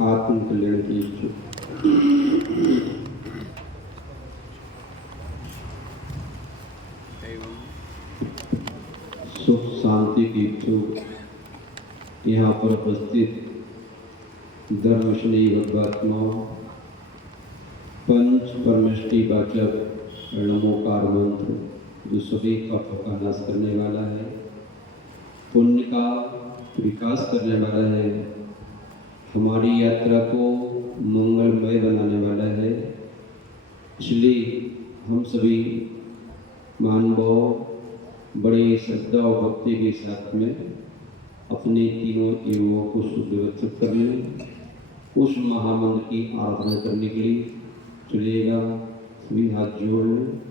आत्मकल्याण की इच्छुक सुख शांति की इच्छुक यहाँ पर उपस्थित धर्मश्री भगवात्माओं, पंच परमेष्टि वाचक नमोकार मंत्र जो सभी पापों का नाश करने वाला है, पुण्य का विकास करने वाला है, हमारी यात्रा को मंगलमय बनाने वाला है। इसलिए हम सभी मानव बड़ी श्रद्धा और भक्ति के साथ में अपने तीनों युगों को सुव्यवस्थित करने, उस महामंत्र की आराधना करने के लिए चलेगा। सभी हाथ जोड़ लें।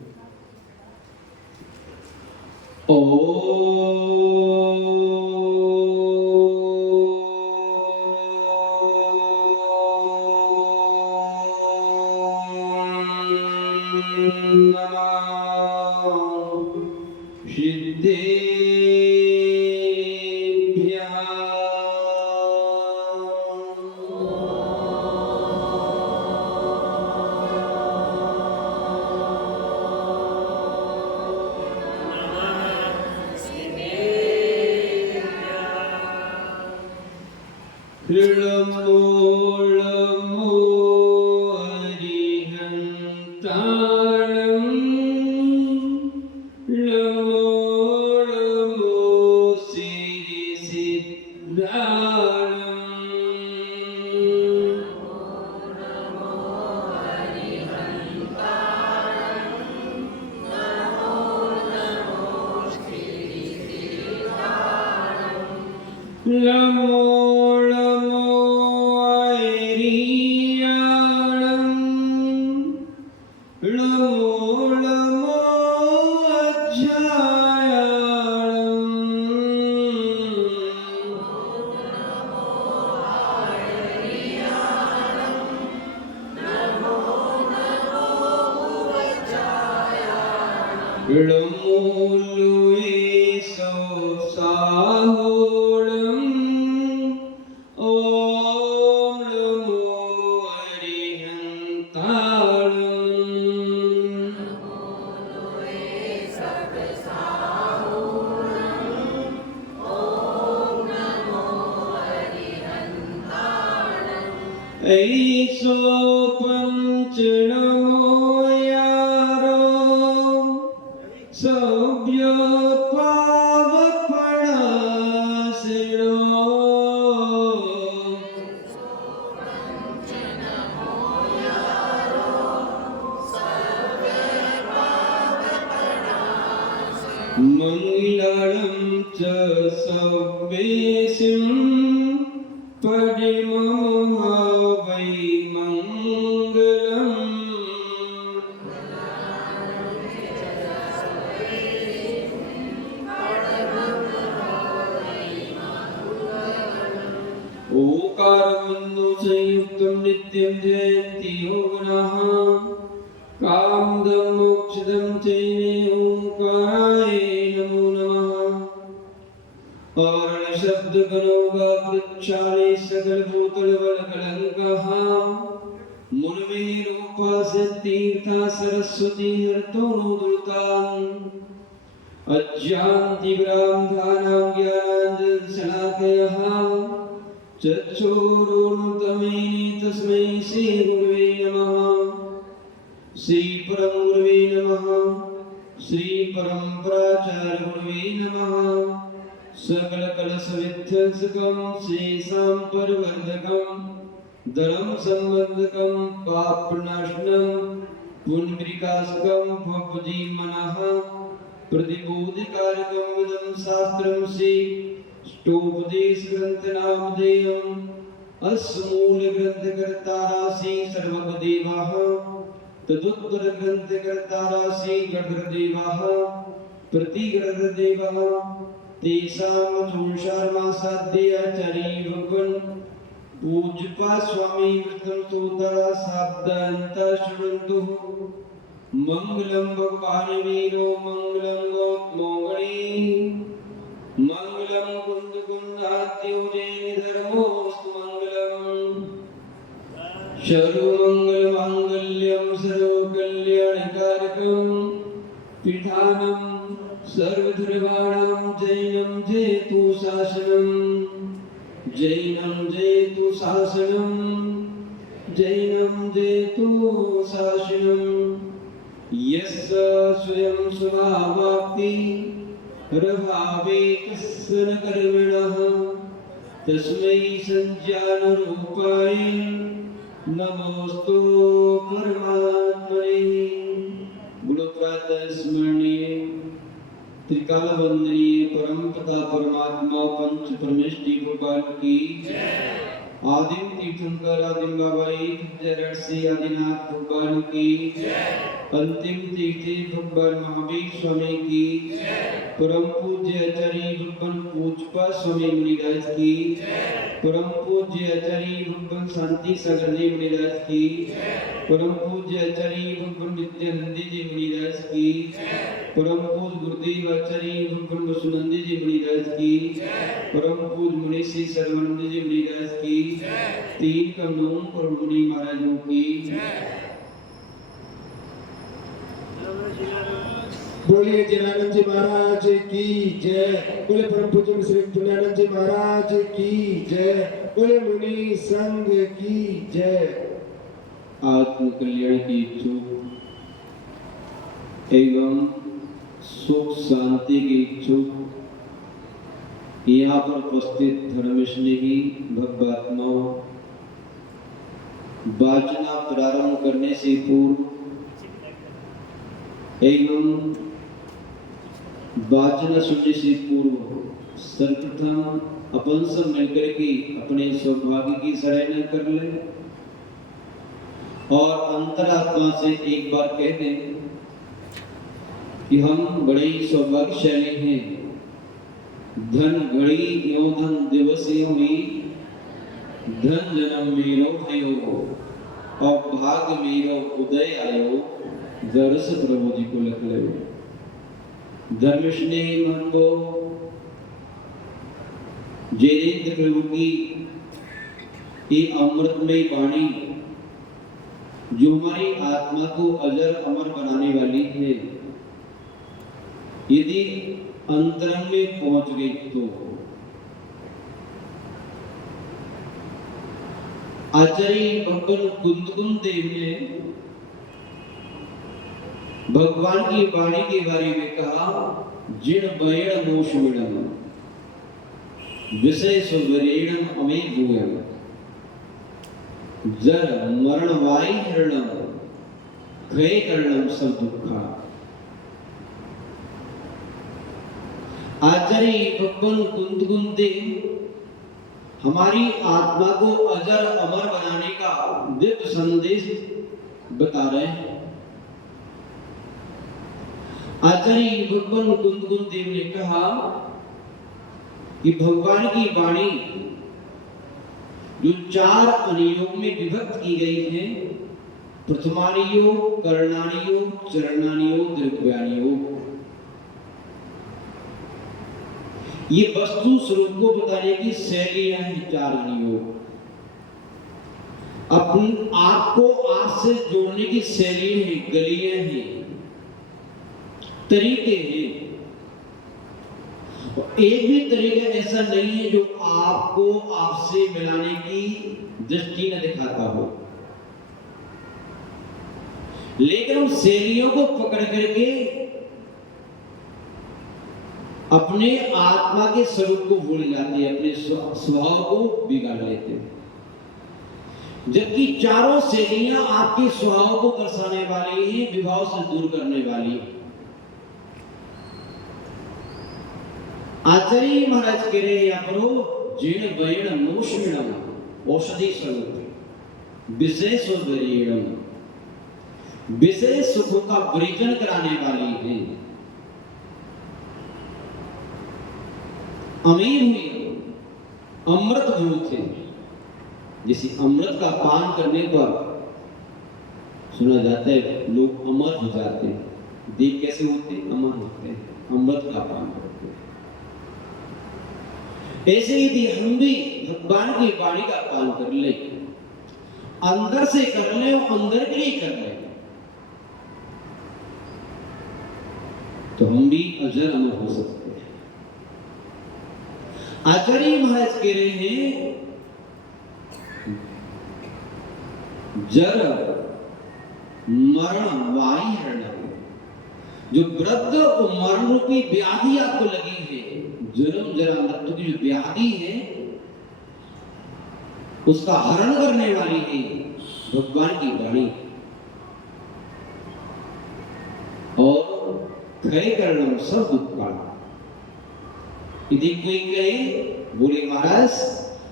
प्रतिग्रह देवा तेषां संसारमा साध्य आचार्य भगवान पूज्यपा स्वामी विष्णु सूतरा शब्दांत शुणन्तु मंगलम भगवान वीरो मंगलम गौतमोगणी मंगलम कुंद कुंदात्यो जैन धर्मोस्तु मंगलम सर्वमंगल मांगल्यम सर्वकल्याणकारकम पिधानम सर्वधर्माणां जैनं जेतु शासनम जैनं जेतु शासनम जैनं जेतु शासनम यस्य स्वयं स्वभावाप्ति प्रभावे कस्य न कर्मणः तस्मै संज्ञानरूपाय नमोस्तु परमात्मने। गुरु प्रातः स्मरणीय त्रिकाल वंदनीय परम पिता परमात्मा पंच परमेष्टि भगवान की आदिम तीर्थंकर आदिम बाबाई जरसी आदिनाथ भगवान की अंतिम तीर्थी भगवान महावीर स्वामी की परम पूज्य आचार्य भगवान पूजपा स्वामी मुनिराज की परम पूज्य आचार्य भगवान शांति सागर जी मुनिराज की परम पूज्य आचार्य भगवान नित्यानंदी जी मुनिराज की परम पूज्य गुरुदेव आचार्य भगवान वसुनंदी जी मुनिराज की परम पूज्य मुनि श्री सर्वानंद जी मुनिराज की तीन कमलों पर मुनि महाराजों की बोलिए जनानंद जी महाराज की जय। बोले परम पूज्य श्री पुण्यानंद जी महाराज की जय। बोले मुनि संघ की जय। आत्म कल्याण की इच्छुक एवं सुख शांति की इच्छुक यहाँ पर उपस्थित धर्मस्नेही भक्तात्माओं, वाचना प्रारंभ करने से पूर्व एवं वाचना सुनने से पूर्व सर्वप्रथम अपन सब मिलकर के अपने सौभाग्य की सराहना कर ले और अंतरात्मा से एक बार कह दें कि हम बड़े ही सौभाग्यशाली हैं। धन घड़ी यो धन दिवसियों में धन जन्म मेरो भयो और भाग मेरो उदय आयो दरस प्रभु जी को लख ले। धर्मस्नेही मन को जयेंद्र प्रभु की ये अमृतमय वाणी जो हमारी आत्मा को अजर अमर बनाने वाली है, यदि अंतरंग में पहुंच गई तो आचार्य भगवान कुंदकुंद देव ने भगवान की वाणी के बारे में कहा, जिन बयण मोषविणम विषय सुवरेणम अमे भूयम जर मरण वाई हरणम खय करणम सब दुखा। आचार्य भगवान कुंदकुंद देव हमारी आत्मा को अजर अमर बनाने का दिव्य संदेश बता रहे हैं। आचार्य भगवान कुंदकुंद देव ने कहा कि भगवान की वाणी जो 4 अनुयोग में विभक्त की गई है, प्रथमानि योग, कर्णानि योग, चरणानि योग, द्रव्यानि योग, ये वस्तु स्वरूप को बताने की शैलियां हैं 4 अनुयोग। अपन आपको आप से जोड़ने की शैली है, गलियां हैं, तरीके हैं। एक भी तरीका ऐसा नहीं है जो आपको आपसे मिलाने की दृष्टि न दिखाता हो, लेकिन हम शैलियों को पकड़ करके अपने आत्मा के स्वरूप को भूल जाते हैं, अपने स्वभाव को बिगाड़ लेते हैं। जबकि चारों शैलियां आपके स्वभाव को दर्शाने वाली हैं, विभाव से दूर करने वाली हैं। आचार्य महाराज कह रहे हैं यहाँ पर जीर्ण वैण मोषमिणम औषधि स्वरूप विशेष वरीणम, विशेष सुखों का वरीजन कराने वाली है। अमीर हुई, अमृत भूत थे। जैसे अमृत का पान करने पर सुना जाता है लोग अमर हो जाते हैं। देव कैसे होते हैं? अमर होते हैं, अमृत का पान करते हैं। ऐसे ही हम भी भगवान की वाणी का पान कर ले, अंदर से कर ले और अंदर के लिए कर ले, तो हम भी अजर अमर हो सकते हैं। आचार्य महाराज कह रहे हैं जर मरण वाई हरण, जो वृद्ध और मरण रूपी व्याधि आपको लगी है, जन्म जरा मृत्यु की जो व्याधि है, उसका हरण करने वाली है भगवान की वाणी। और खय करणम सब दुख का। यदि कोई कहे बोले महाराज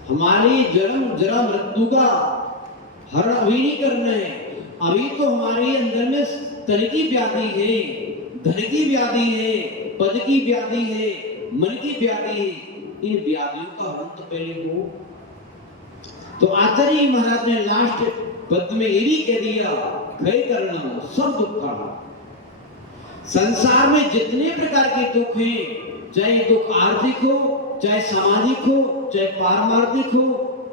हमारे जन्म जरा मृत्यु का हरण अभी नहीं करना है, अभी तो हमारे अंदर में तन की व्याधि है, धन की व्याधि है, पद की व्याधि है, मन की व्याधि है। इन व्याधियों का हरण तो पहले हो। तो आचार्य महाराज ने लास्ट पद में ये भी कह दिया खय करना सब दुख का। संसार में जितने प्रकार के दुख हैं, चाहे दुख आर्थिक हो, चाहे सामाजिक हो, चाहे पारमार्थिक हो,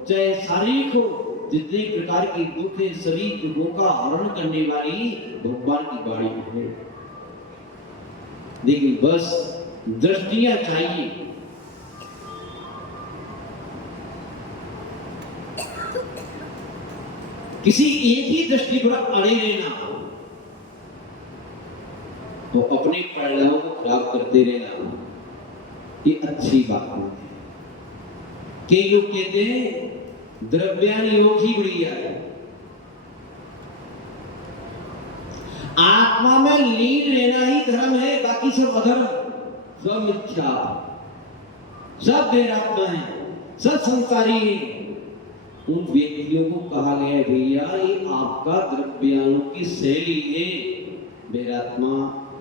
चाहे शारीरिक हो, जितने प्रकार के दुख हैं सभी दुखों का हरण करने वाली भगवान की वाणी है। लेकिन बस दृष्टियां चाहिए। किसी एक ही दृष्टि पर अड़े रहना तो अपने परिणामों को खराब करते रहना, ये अच्छी बात नहीं है। कई लोग कहते हैं द्रव्यान योग ही बढ़िया है, आत्मा में लीन रहना ही धर्म है, बाकी सब अधर्म, सब मिथ्या, सब बेरात्मा है, सब संसारी है। उन व्यक्तियों को कहा गया है भैया ये आपका द्रव्याणु की शैली है, बेरात्मा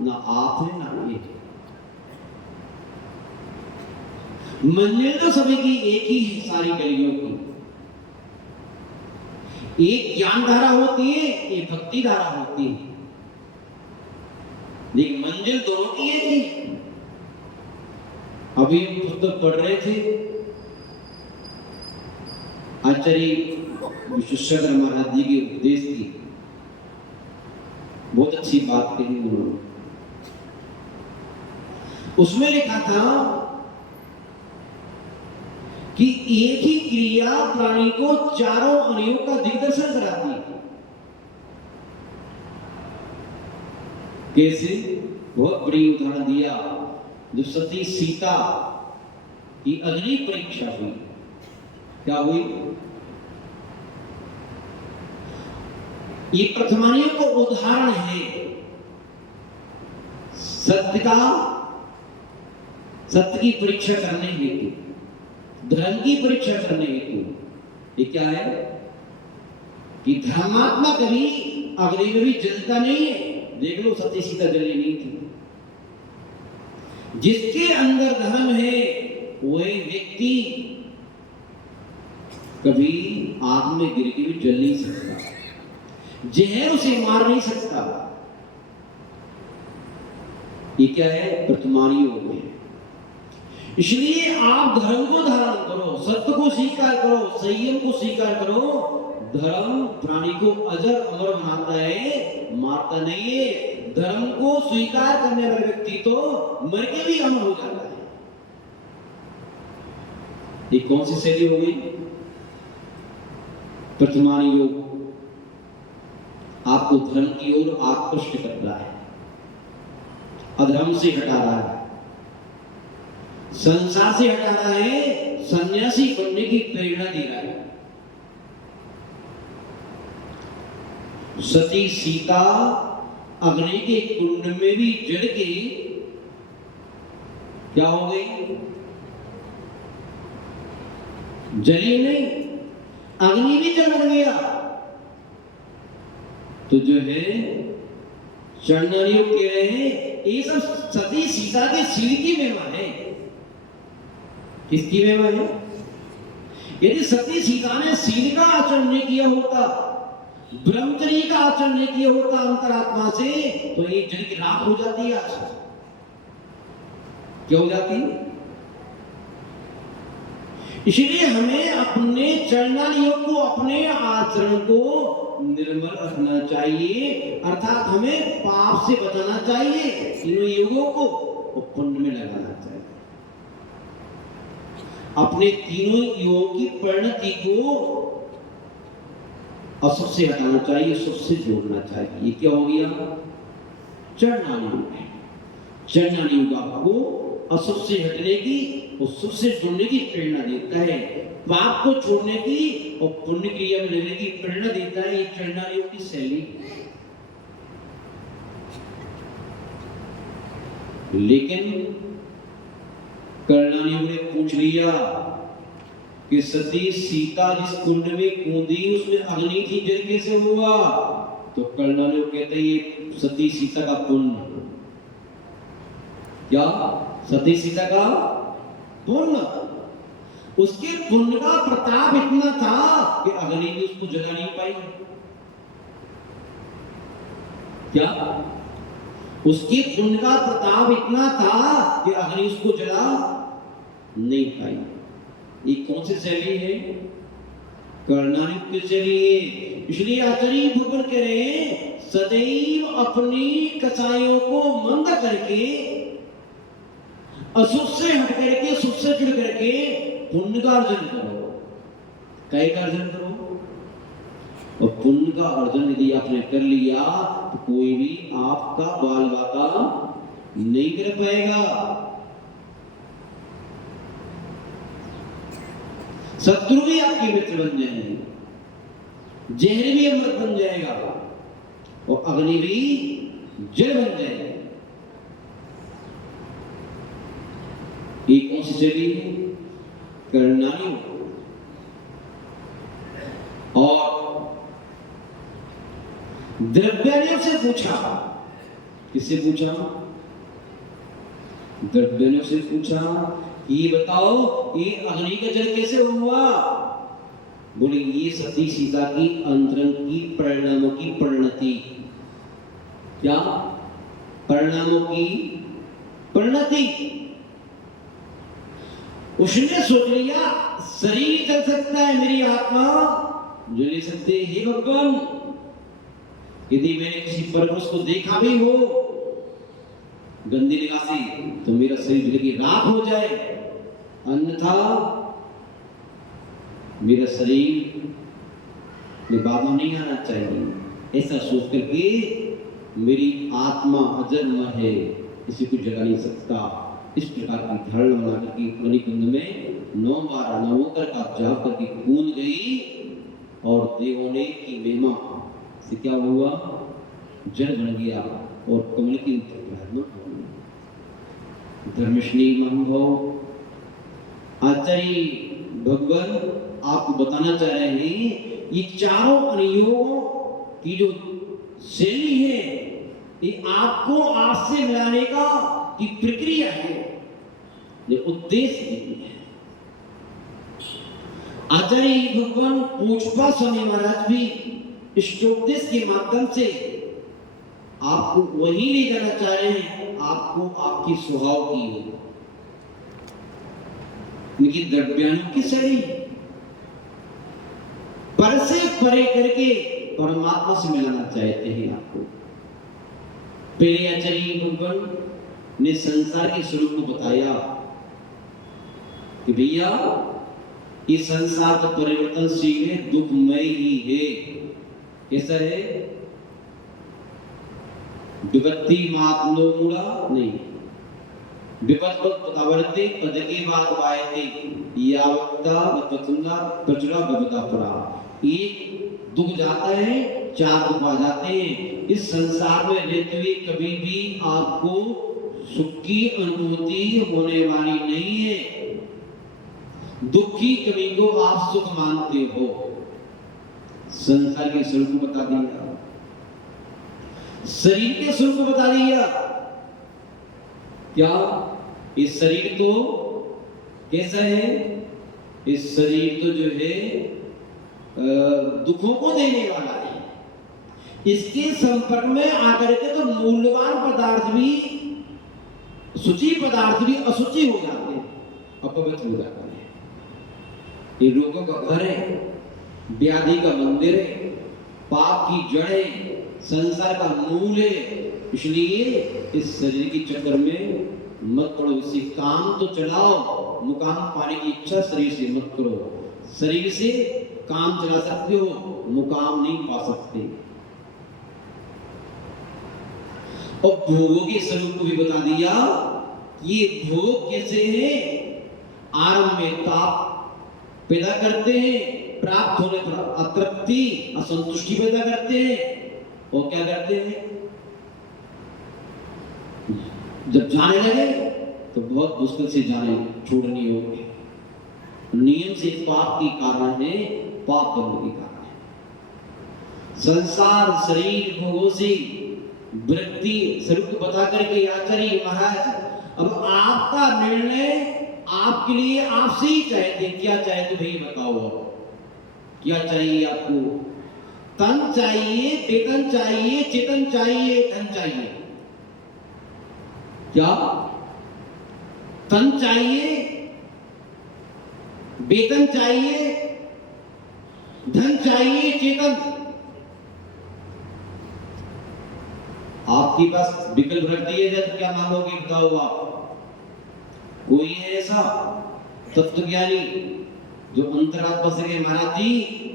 ना आप है ना ये। मंजिल तो सभी की एक ही है, सारी गलियों की एक ज्ञान धारा होती है, एक भक्ति धारा होती है, लेकिन मंजिल दोनों की एक ही। अभी हम पुस्तक पढ़ रहे थे, आचार्य विश्वेश्वर महाराज जी के उपदेश की बहुत अच्छी बात कही उन्होंने। उसमें लिखा था कि एक ही क्रिया प्राणी को चारों अनियों का दिग्दर्शन कराती है। कैसे? बहुत बड़ी उदाहरण दिया, जो सती सीता की अग्नि परीक्षा हुई, क्या हुई? ये प्रथमानियों को उदाहरण है सत्य का, सत्य की परीक्षा करने हेतु, धर्म की परीक्षा करने हेतु। ये क्या है कि धर्मात्मा कभी अग्नि में भी जलता नहीं है। देख लो सती सीता जली नहीं थी। जिसके अंदर धर्म है वही व्यक्ति कभी आग में गिर के भी जल नहीं सकता, जहर उसे मार नहीं सकता। ये क्या है? प्रथमानी योग है। इसलिए आप धर्म को धारण करो, सत्य को स्वीकार करो, संयम को स्वीकार करो। धर्म प्राणी को अजर अमर बनाता है, मारता नहीं है। धर्म को स्वीकार करने वाला व्यक्ति तो मर के भी अमर हो जाता है। ये कौन सी शैली हो गई? प्रथमानी योग। आपको धर्म की ओर आकृष्ट कर रहा है, अधर्म से हटा रहा है, संसार से हटा रहा है, सन्यासी बनने की प्रेरणा दे रहा है। सती सीता अग्नि के कुंड में भी जल के क्या हो गई? जली नहीं, अग्नि भी जल गया। तो जो है चरणियों कह रहे हैं ये सब सती सीता के शील की महिमा है। किसकी महिमा है? यदि सती सीता ने शील का आचरण नहीं किया होता, ब्रह्मचर्य का आचरण नहीं किया होता अंतरात्मा से, तो ये जल की राख हो जाती है। आज क्या हो जाती? इसलिए हमें अपने चरणानियोग को, अपने आचरण को निर्मल रखना चाहिए, अर्थात हमें पाप से बचाना चाहिए, तीनों योगों को पुण्य में लगाना चाहिए। अपने तीनों योगों की परिणति को असुख से हटाना चाहिए, सुख से जोड़ना चाहिए। ये क्या हो गया? चरणानियोग है। चरणानियोग आपको असुख से हटने की और सुख से जुड़ने की प्रेरणा देता है, पाप को छोड़ने की और पुण्य क्रिया में लगने की प्रेरणा देता है। ये चरणानियोग की शैली। लेकिन कर्णानियोग ने पूछ लिया कि सती सीता जिस कुंड में कूदी उसमें अग्नि थी, जल कैसे हुआ? तो कर्णानियोग कहते हैं ये सती सीता का पुण्य। क्या? सती सीता का पुण्य। उसके पुण्य का प्रताप इतना था कि अग्नि भी उसको जला नहीं पाई। क्या? उसके पुण्य का प्रताप इतना था कि अग्नि उसको जला नहीं पाई। ये कौन सी शैली है? कर्णानियोग की शैली है। इसलिए आचार्य भगवान कह रहे हैं, सदैव अपनी कसायों को मंद करके, असुख से हट करके, सुख से जुड़ करके पुण्य का अर्जन करो। काय का अर्जन करो? और पुण्य का अर्जन यदि आपने कर लिया तो कोई भी आपका बाल बाका नहीं कर पाएगा। शत्रु भी आपके मित्र बन जाएंगे, जहर भी अमृत बन जाएगा और अग्नि भी जल बन जाएगी। एक कौन सी शैली है? कर्णानियोग। और द्रव्यानियोग से पूछा। किससे पूछा? द्रव्यानियोग से पूछा, ये बताओ ये अग्नि का जल कैसे हुआ? बोले ये सती सीता की अंतरंग की परिणामों की परिणति। क्या? परिणामों की परिणति। उसने सोच लिया शरीर चल सकता है, मेरी आत्मा जो ले सकते। हे भगवान, यदि मैंने किसी परपुरुष को देखा भी हो गंदी निगाह से, तो मेरा शरीर जल की राख हो जाए, अन्यथा मेरा शरीर में बाधा नहीं आना चाहिए। ऐसा सोच करके मेरी आत्मा अजर अमर है, किसी को जगा नहीं सकता। इस प्रकार की धारणा बना करके मणिकुंड में 9 बार नवोत्तर का जाप करके कूद गई और देवों ने की महिमा से क्या हुआ? जल बन गया और कमल की धर्मश्री महानुभाव आचार्य भगवान आपको बताना चाह रहे हैं, ये चारों अनुयोगों की जो शैली है, ये आपको आपसे मिलाने का की प्रक्रिया है, ये उद्देश्य नहीं है। आचार्य भगवान पूछपा स्वामी महाराज भी इस उपदेश के माध्यम से आपको वही ले जाना चाह रहे हैं, आपको आपकी स्वभाव की इनकी द्रव्यानियोग की शैली पर से परे करके परमात्मा से मिलाना चाहते हैं आपको। पहले आचार्य भगवान ने संसार के स्वरूप को बताया कि भैया ये संसार का परिवर्तनशील है, दुखमय ही है। कैसा है? विपत्ति मातलो मूला नहीं, विपत्ति पदकी बात वायते यावत्ता वत्तुंगा प्रचुरा बबता परा। एक दुख जाता है, 4 दुख आ जाते हैं। इस संसार में रहते हुए कभी भी आपको सुख की अनुभूति होने वाली नहीं है। दुख की कमी को आप सुख मानते हो। संसार के स्वरूप को बता दिया, शरीर के स्वरूप को बता दिया। क्या? इस शरीर तो कैसा है? इस शरीर तो जो है दुखों को देने वाला है। इसके संपर्क में आकर के तो मूल्यवान पदार्थ भी, शुचि पदार्थ भी अशुचि हो जाते हैं, अपवित्र हो जाते हैं। ये रोगों का घर है, व्याधि का मंदिर है, पाप की जड़ है, संसार का मूल है। इसलिए इस शरीर के चक्कर में मत पड़ो। इसी काम तो चलाओ, मुकाम पाने की इच्छा शरीर से मत करो। शरीर से काम चला सकते हो, मुकाम नहीं पा सकते। और भोगों के स्वरूप को भी बता दिया। ये भोग कैसे हैं? आरंभ में ताप पैदा करते हैं, प्राप्त होने पर अतृप्ति, असंतुष्टि पैदा करते हैं। और क्या करते हैं? जब जाने लगे तो बहुत मुश्किल से जाने छोड़नी होगी। नियम से पाप के कारण है, पाप कर्म के कारण है। संसार शरीर भोगों से वृत्ति स्वरूप बता करके आचार्य महाराज अब आपका निर्णय आपके लिए आपसे ही चाहते। क्या चाहते भाई बताओ? क्या चाहिए आपको? तन चाहिए, वेतन चाहिए, चेतन चाहिए, धन चाहिए? क्या? तन चाहिए, वेतन चाहिए, धन चाहिए, चेतन? आपके पास विकल्प रख दिए जाए तो क्या मांगोगे बताओ आप? कोई है ऐसा तत्वज्ञानी जो अंतरात्मा से महाराज जी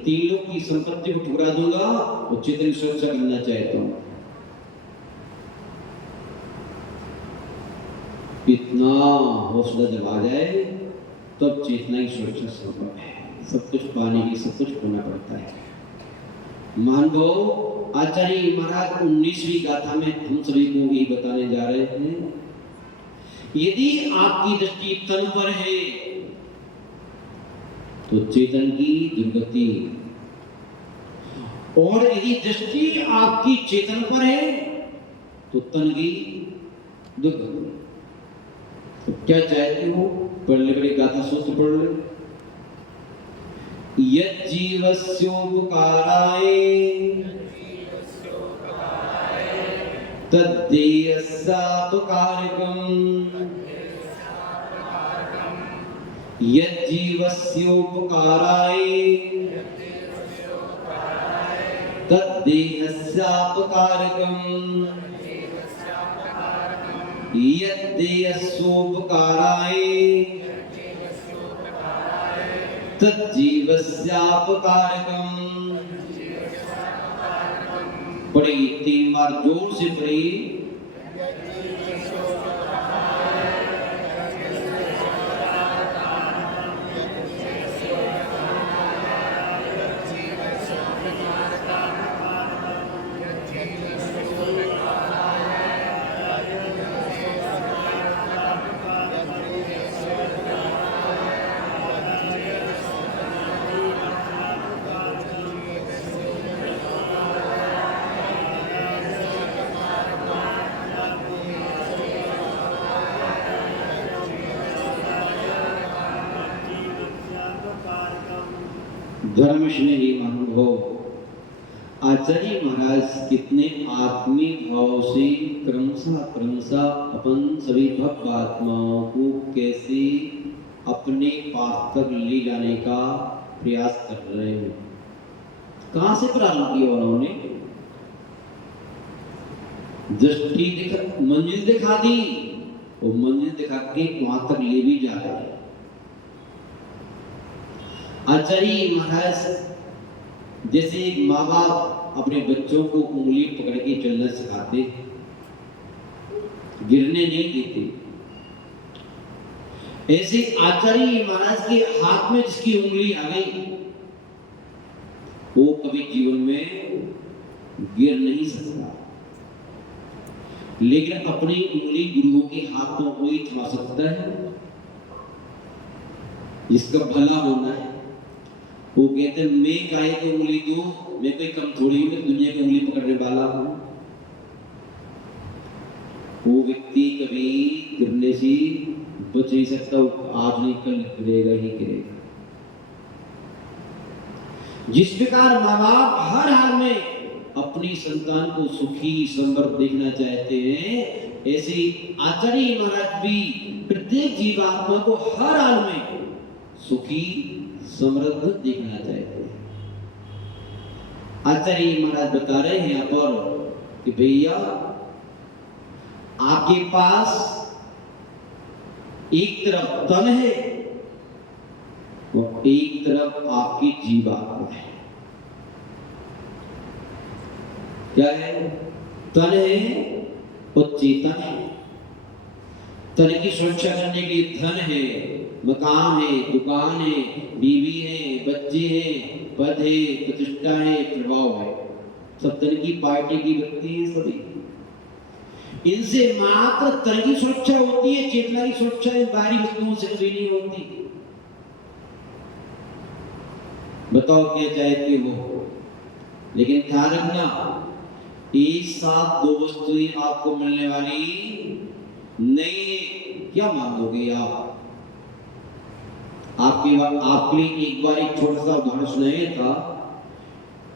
3 लोग की संपत्ति को ठुकरा दूंगा और चेतन सुरक्षा करना चाहता हूं? इतना हौसला जब आ जाए तब चेतना की सुरक्षा संभव है। सब कुछ पाने की सब कुछ होना पड़ता है। महानुभाव, आचार्य महाराज 19वीं गाथा में हम सभी को ये बताने जा रहे हैं। यदि आपकी दृष्टि तन पर है तो चेतन की दुर्गति, और यदि दृष्टि आपकी चेतन पर है तो तन की दुर्गति। तो क्या चाहते हो? पढ़ ले बड़ी गाथा सूत्र पढ़ ले। यज्जीवस्योपकाराय तद्देयस्यापकारकम्, यज्जीवस्योपकाराय तद्देयस्यापकारकम्, यद्देयस्योपकाराय तज्जीवस्यापकारकम्। पढ़िए 3 बार जोर से पढ़िए। धर्म स्नेही महानुभाव, आचार्य महाराज कितने आत्मीय भाव से क्रमशः अपन सभी भक्त आत्माओं को कैसे अपने पास तक ले जाने का प्रयास कर रहे हैं। कहां से प्रारंभ किया उन्होंने? दृष्टि मंजिल दिखा दी, वो मंजिल दिखा के वहां तक ले भी जा रहे हैं। आचार्य महाराज जैसे माँ बाप अपने बच्चों को उंगली पकड़ के चलना सिखाते, गिरने नहीं देते, ऐसे आचार्य महाराज के हाथ में जिसकी उंगली आ गई वो कभी जीवन में गिर नहीं सकता। लेकिन अपनी उंगली गुरुओं के हाथों को ही थमा सकता है जिसका भला होना है। वो कहते हैं मैं काहे को उंगली दूं, मैं कोई कम थोड़ी हूं, मैं दुनिया की उंगली पकड़ने वाला हूं। वो व्यक्ति कभी गिरने से बच नहीं सकता, आज नहीं कल गिरेगा ही गिरेगा। जिस प्रकार माँ बाप हर हाल में अपनी संतान को सुखी समृद्ध देखना चाहते हैं, ऐसे आचार्य महाराज भी प्रत्येक जीवात्मा को हर हाल में सुखी समृद्ध देखना चाहते हैं। आचार्य महाराज बता रहे हैं यहाँ पर कि भैया आपके पास एक तरफ तन है और एक तरफ आपकी जीवात्मा है। क्या है? तन है और चेतन है। तन की सुरक्षा करने के लिए धन है, मकान है, दुकान है, बीवी है, बच्चे हैं, पद है, प्रतिष्ठा है, प्रभाव है, सब तन की पार्टी की व्यक्ति है सभी। इनसे मात्र तन की सुरक्षा होती है, चेतना की सुरक्षा इन बाहरी वस्तुओं से कभी नहीं होती। बताओ क्या चाहते हो? लेकिन ध्यान रखना, एक साथ दो वस्तुएं आपको मिलने वाली नहीं। क्या मांगोगे आप? आपके लिए एक बार एक छोटा सा उदाहरण सुनाया था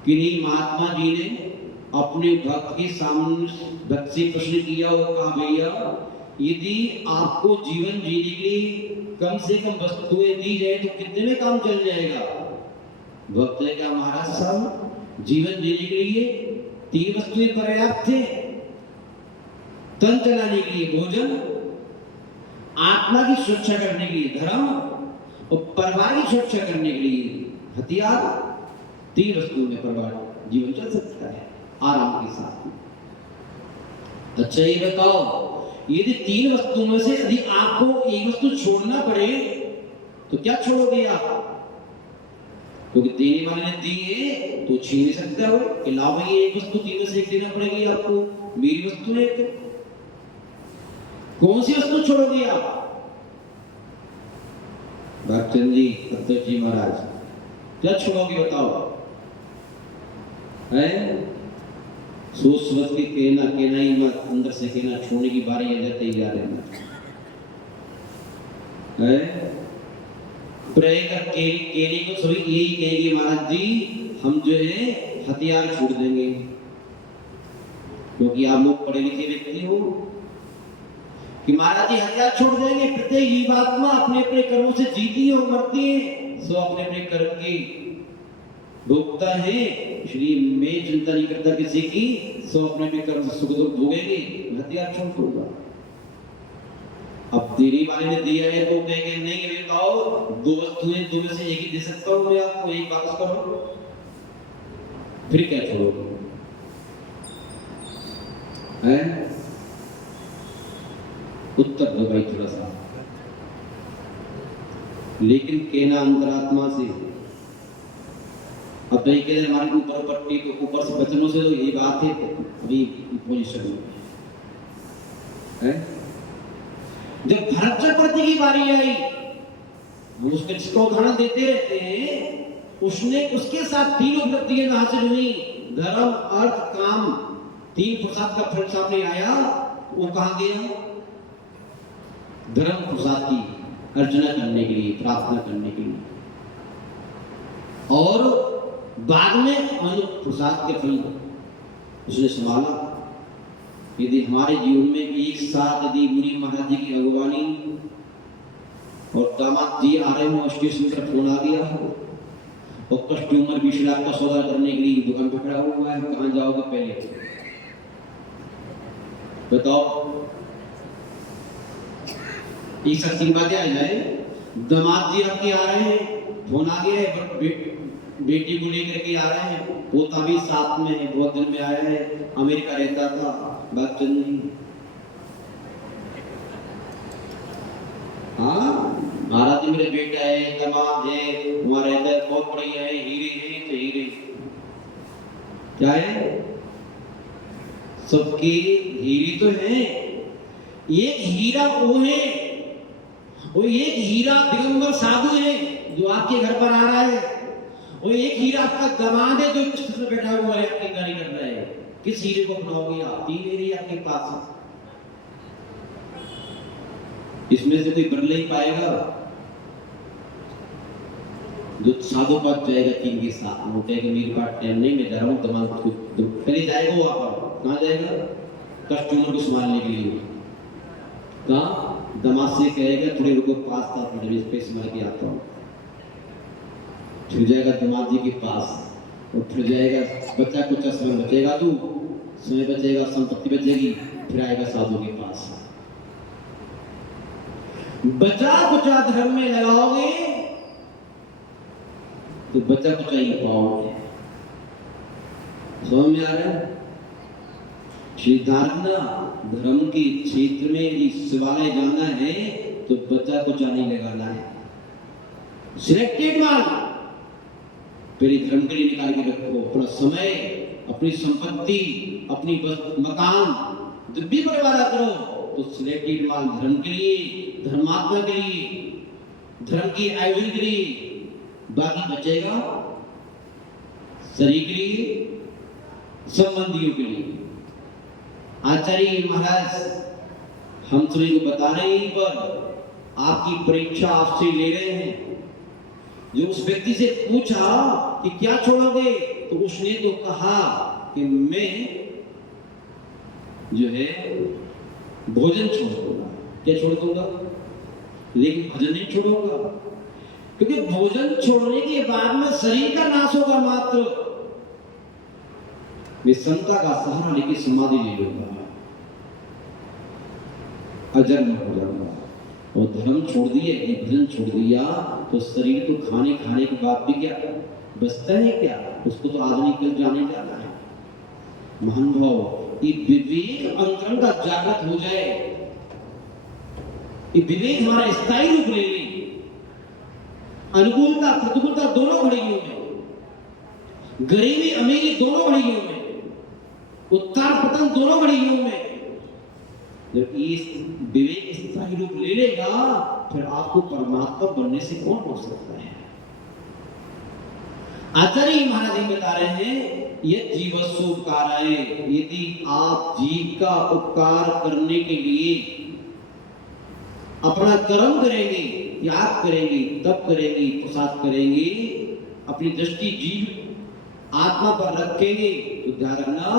कि नहीं, महात्मा जी ने अपने भक्त के सामने भक्त से प्रश्न किया और कहा, भैया यदि आपको जीवन जीने के लिए कम से कम वस्तुएं दी जाए तो कितने में काम चल जाएगा? भक्त ने कहा, महाराज साहब जीवन जीने के लिए 3 वस्तुएं पर्याप्त थे। तन चलाने के लिए भोजन, आत्मा की सुरक्षा करने के लिए धर्म और परिवार की सुरक्षा करने के लिए हथियार। 3 वस्तुओं में परिवार जीवन चल सकता है आराम के साथ। अच्छा ये बताओ, यदि 3 वस्तुओं में से यदि आपको एक वस्तु छोड़ना पड़े तो क्या छोड़ोगे आप? क्योंकि देने वाले ने दी है तो छीन नहीं सकता हो कि ला भाई एक वस्तु 3 में से एक देना पड़ेगी आपको, मेरी वस्तु है। तो कौन सी वस्तु छोड़ोगे आप? भक्तचंद जी, भक्त जी महाराज क्या छोड़ोगे बताओ? है सोच समझ के कहना ही मत, अंदर से कहना, छोड़ने की बारी आ जाती जा रही है। केने को सभी यही कहेंगे, महाराज जी हम जो है हथियार छोड़ देंगे, क्योंकि आप लोग पढ़े लिखे व्यक्ति हो कि महाराज जी हथियार छोड़ देंगे। प्रत्येक जीवात्मा अपने अपने कर्मों से जीती है और मरती है, सो अपने अपने कर्म की भोगता है, इसलिए मैं चिंता नहीं करता किसी की, सो अपने अपने कर्म सुख दुख भोगेंगे, हथियार छोड़ दूंगा। अब देने वाले ने दिया है तो कहेंगे नहीं बताओ 2 वस्तुएं 2 में से एक ही दे सकता हूं मैं आपको, एक वापस करो, फिर क्या छोड़ोगे? हैं? उत्तर दो भाई थोड़ा सा। लेकिन कहना अंतरात्मा से। अब नहीं कहते हमारे ऊपर पट्टी तो ऊपर से बचनों से तो यही बात है अभी पोजीशन में है। जब भरत चक्रवर्ती की बारी आई, हम उसको उदाहरण देते रहते हैं, उसने उसके साथ 3 उपलब्धियां हासिल हुई, धर्म अर्थ काम, 3 पुरुषार्थ का फल सामने आया। वो कहां गया? धर्म पुरुषार्थ की अर्चना करने के लिए, प्रार्थना करने के लिए, और बाद में मनु पुरुषार्थ के फल उसने संभाला। यदि हमारे जीवन में एक साथ यदि मुनि महाराज जी की अगुवानी और दामाद जी आ रहे हो, स्टेशन पर फोन आ गया हो और कस्टमर 20 लाख का सौदा करने के लिए दुकान पर खड़ा हुआ है, कहां जाओगे पहले बताओ? एक सच्ची बात आ जाए, दामाद जी आपके आ रहे हैं, फोन आ गया है, बेटी को लेकर के आ रहे हैं, पोता भी साथ में है, बहुत दिन में आया है, अमेरिका रहता था, बात चल नहीं। हाँ महाराज जी मेरे बेटा है, दामाद है, वहां रहता है, बहुत बढ़िया है, हीरे है तो हीरे क्या है, सबके हीरे तो है। एक हीरा वो है, वो एक हीरा दिगंबर साधु है जो आपके घर पर आ रहा है, वो एक हीरा आपका दामाद है जो छत पर बैठा हुआ है, आपकी गाड़ी कर रहा है। किस हीरे को अपनाओगे आप? 3 हीरे आपके पास इसमें से कोई बदल ही पाएगा? जो साधु पास जाएगा तीन के साथ, वो कहेगा मेरे पास टाइम नहीं, मैं जा रहा हूँ दमाद को, पहले जाएगा वो आप कहाँ जाएगा? कस्टमर को संभालने के लिए। कहाँ? दमाद से कहेगा थोड़ी रुको, पास था थोड़े पैसे मार के आता हूँ। फिर जाएगा दमाद जी के पास, और फिर जाएगा बच्चा कुछ समय बचेगा, तू समय बचेगा, संपत्ति बचेगी, फिर आएगा साधु के पास। बचा कुचा धर्म में लगाओगे तो बचा कुचा ही पाओगे। समझ में आ रहा है? सिद्धार्थना धर्म के क्षेत्र में यदि शिवालय जाना है तो बचा कुचा नहीं लगाना है। सिलेक्टेड माल पहले धर्म के लिए निकाल के रखो, अपना समय, अपनी संपत्ति, अपनी मकान जब भी बंटवारा करो तो सिलेक्टेड माल धर्म के लिए, धर्मात्मा के लिए, धर्म की आयोजन के लिए। बाकी बचेगा शरीर के लिए, संबंधियों के लिए। आचार्य महाराज हम सभी को बता रहे हैं, पर आपकी परीक्षा आपसे ले रहे हैं। जो उस व्यक्ति से पूछा कि क्या छोड़ोगे, तो उसने तो कहा कि मैं जो है भोजन छोड़ दूंगा। क्या छोड़ दूंगा? लेकिन भजन नहीं छोड़ूंगा, क्योंकि भोजन छोड़ने के बाद में शरीर का नाश होगा मात्र। मैं समता का सहारा लेके समाधि ले लूंगा, अजन्म हो जाऊंगा। और धर्म छोड़ दिए, भजन छोड़ दिया तो शरीर तो खाने के बाद भी क्या बचता है? क्या उसको तो आदमी कल जाने जाना है। महान भाव, ये विवेक अंतरण का जागृत हो जाए, ये विवेक हमारा स्थायी रूप ले ले। अनुकूलता प्रतिकूलता दोनों घड़ियों में, गरीबी अमीरी दोनों घड़ियों में, उत्तर पतन दोनों घड़ियों में, जब इस विवेक स्थायी रूप ले लेगा फिर आपको परमात्मा बनने से कौन रोक सकता है? आचार्य महाराज जी बता रहे हैं, यह जीवस्व उपकाराय, यदि आप जीव का उपकार करने के लिए अपना कर्म करेंगे, त्याग करेंगे, तप करेंगे, प्रसाद करेंगे, अपनी दृष्टि जीव आत्मा पर रखेंगे, तो ध्यान रखना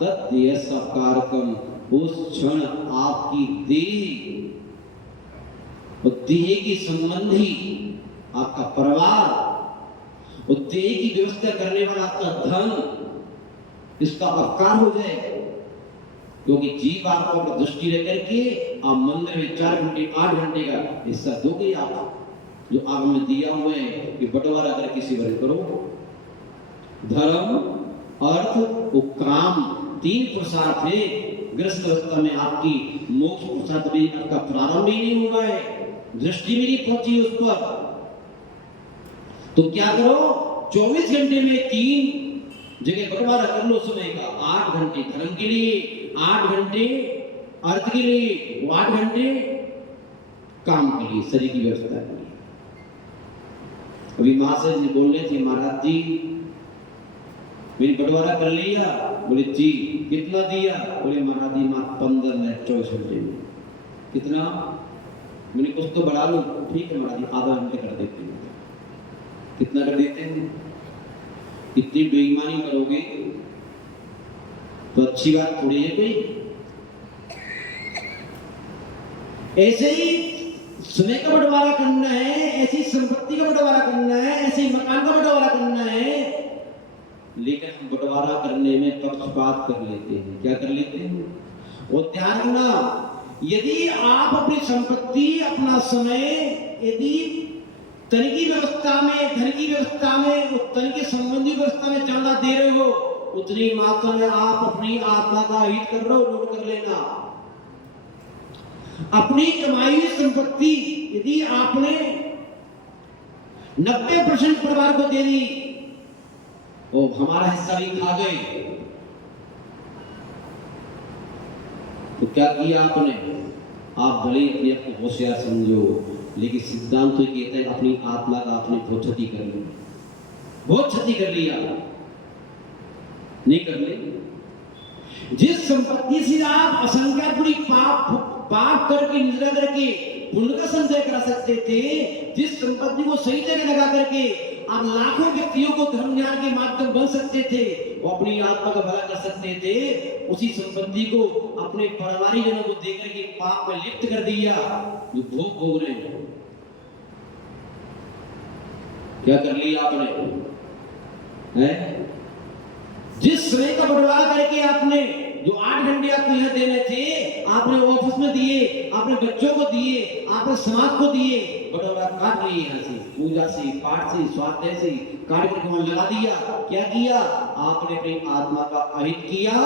तद्देह सकारकम, उस क्षण आपकी देह और देह के संबंधी आपका परिवार और देह की व्यवस्था करने वाला आपका धन, इसका अपकार हो जाए। क्योंकि जीव आपको अपनी दृष्टि रख करके आप मंदिर में 4 घंटे 8 घंटे का हिस्सा दोगे, आप जो आप में दिया हुआ है कि बंटवारा कर किसी वर्ग करो। धर्म, अर्थ और काम 3 पुरुषार्थ है। ग्रस्त अवस्था में आपकी मोक्ष पुरुषार्थ भी आपका प्रारंभ ही नहीं हुआ है, दृष्टि भी नहीं पहुंची उस पर। तो क्या करो, 24 घंटे में 3 जगह बंटवारा कर लो समय का। 8 घंटे धर्म के लिए, 8 घंटे अर्थ के लिए, 8 घंटे काम के लिए, शरीर की व्यवस्था के लिए। अभी महाशय जी बोल रहे थे, महाराज जी मैंने बंटवारा कर लिया। बोले जी कितना दिया? बोले महाराज जी 15 मिनट 24 घंटे में। कितना? मैंने कुछ तो बढ़ा लो। ठीक है महाराज जी, आधा घंटे कर देते हैं। कितना कर देते हैं? इतनी बेईमानी करोगे तो अच्छी बात थोड़ी है कोई। ऐसे ही समय का बंटवारा करना है, ऐसी संपत्ति का बंटवारा करना है, ऐसे मकान का बंटवारा करना है, लेकिन हम बंटवारा करने में पक्षपात कर लेते हैं। क्या कर लेते हैं? और ध्यान रखना, यदि आप अपनी संपत्ति, अपना समय यदि तन की व्यवस्था में, धन की व्यवस्था में, तन के संबंधी व्यवस्था में ज्यादा दे रहे हो, उतनी मात्रा में आप अपनी आत्मा का हित कर रहे हो। नोट कर लेना, अपनी कमाई हुई संपत्ति यदि आपने 90% परिवार को दे दी और हमारा हिस्सा भी खा गए, तो क्या किया आपने? आप भले अपने आप को होशियार समझो, लेकिन सिद्धांत तो कहता है अपनी आत्मा का आपने बहुत क्षति कर ली, बहुत क्षति कर लिया। नहीं कर ले? जिस संपत्ति से आप असंख्यात बड़ी पाप पाप करके निद्रा करके पुण्य का संचय करा सकते थे, जिस संपत्ति को सही जगह लगा करके आप लाखों व्यक्तियों को धर्म ज्ञान के माध्यम बन सकते थे, वो अपनी आत्मा का भला कर सकते थे, उसी संपत्ति को अपने परिवारी जनों को देकर के पाप में लिप्त कर दिया, जो भोग भोग रहे हैं। क्या कर लिया आपने है? जिस समय का बंटवारा करके आपने जो 8 घंटे आपको यहाँ देने थे, आपने ऑफिस में दिए, आपने बच्चों को दिए, आपने समाज को दिए, बंटवारा काट लिए यहाँ से, पूजा से, पाठ से, स्वाध्याय से काट करके वहां लगा दिया। क्या किया? आपने अपनी आत्मा का अहित किया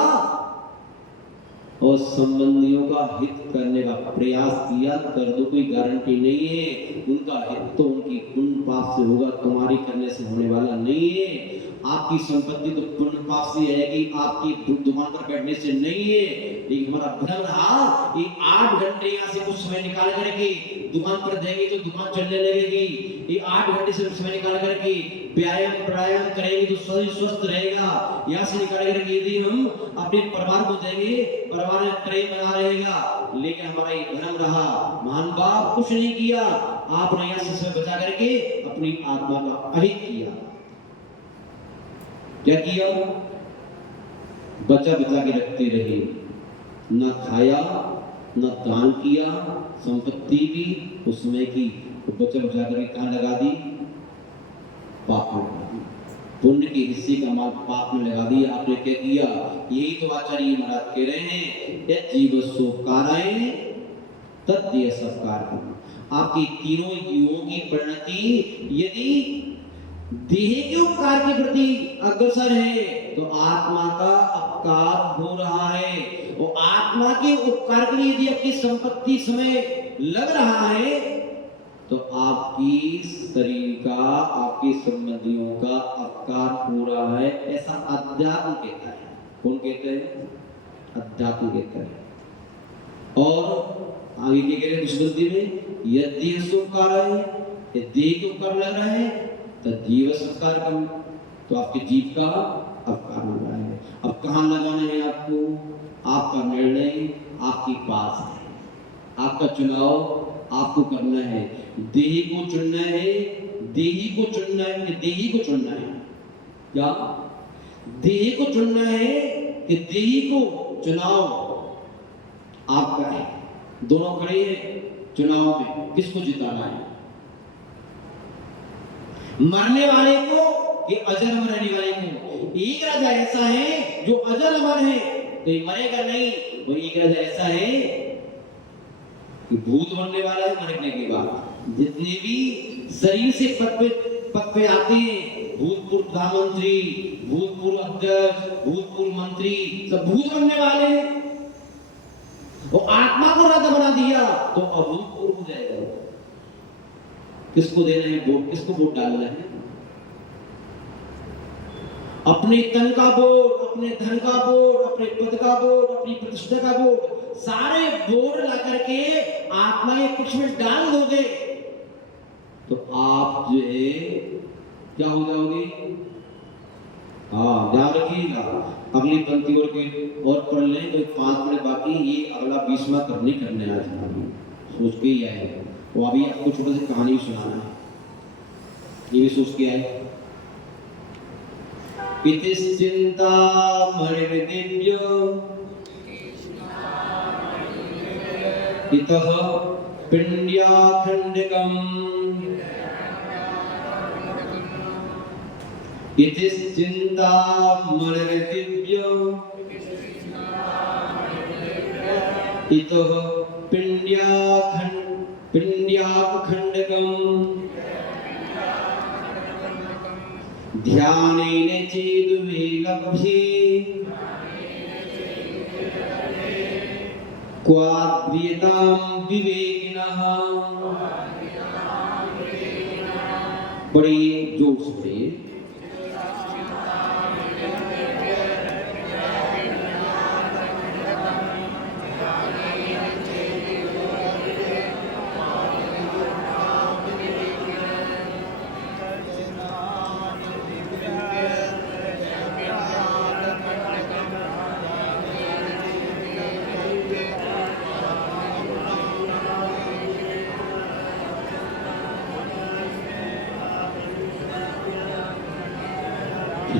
और संबंधियों का हित करने का प्रयास किया। कर दो, कोई गारंटी नहीं है, उनका हित तो उनकी पुण्य पाप से होगा, तुम्हारी करने से होने वाला नहीं है। आपकी संपत्ति तो पुण्य पाप से आएगी, आपकी दुकान पर बैठने से नहीं है। लेकिन हमारा भ्रम रहा कि 8 घंटे यहाँ से कुछ समय निकाल करके दुकान पर देंगे तो दुकान चलने लगेगी, ये 8 घंटे से समय निकाल करके व्यायाम प्राणायाम करेंगे तो शरीर स्वस्थ रहेगा, यहाँ से निकाल करके यदि हम अपने परिवार को देंगे, परिवार में प्रेम बना रहेगा। लेकिन हमारा ये भ्रम रहा, महान बाप कुछ नहीं किया, आपने यहाँ से समय बचा करके अपनी आत्मा का अहित किया। क्या किया? बचा बचा के रखते रहे, न खाया न दान किया, संपत्ति भी उसमें की तो बचा बचा करके कहाँ लगा दी? पाप में लगा दी। पुण्य के हिस्से का माल पाप में लगा दिया। आपने क्या किया? यही तो आचार्य महाराज कह रहे हैं, जीव सोकाराय तद्देह सत्कार करना। आपकी तीनों युगों की परिणति यदि देह के उपकार के प्रति अग्रसर है तो आत्मा का अपकार हो रहा है, और आत्मा के उपकार के लिए यदि आपकी संपत्ति समय लग रहा है तो आपकी शरीर का, आपके संबंधियों का अपकार हो रहा है। ऐसा अध्यात्म कहता है। कौन कहते हैं? अध्यात्म कहता है। और आगे क्या कह रहे हैं स्मृति में? यदि उपकार है, देह के उपकार लग रहा है तो जीव संस्कार करो, तो आपके जीव का अपकार हो रहा है। अब कहाँ लगाना है आपको? आपका निर्णय आपके पास है, आपका चुनाव आपको करना है। देही को चुनना है, देही को चुनना है कि देही को चुनना है? क्या देही को चुनना है कि देही को? चुनाव आपका है। दोनों खड़े हैं चुनाव में, किसको जिताना है? मरने वाले को कि अजर में रहने वाले को? एक राजा ऐसा है जो अजर अमर है, तो ये मरेगा नहीं। वो एक राजा ऐसा है कि भूत बनने वाला है मरने के बाद। जितने भी शरीर से पद पे आते हैं, भूतपूर्व प्रधानमंत्री, भूतपूर्व अध्यक्ष, भूतपूर्व मंत्री, सब भूत बनने वाले हैं। वो आत्मा को राजा बना दिया तो अभूतपूर्व हो जाएगा। किसको देना है वोट? किसको वोट डालना है? अपने तन का वोट, अपने धन का वोट, अपने पद का वोट, अपनी प्रतिष्ठा का वोट, सारे वोट ला करके आत्मा के कुछ में डाल दोगे तो आप जो है क्या हो जाओगे? हाँ, ध्यान रखिएगा। अगली पंक्ति और पढ़ लें तो 5 मिनट बाकी, ये अगला 20वां करने आज सोच के ही आए। वो अभी आपको छोटी सी कहानी सुनाना है, ये भी सोच के आए। इतिश्चिंता मणिर्दिव्य इतः पिंड्याखंडिकम् इतिश्चिंता मणिर्दिव्य इतः पिंड्याखंडिकम् ध्यानेन चेदुर्लभ्ये क्वाद्यतां विवेकिनः। बड़े जोर से पढ़िए।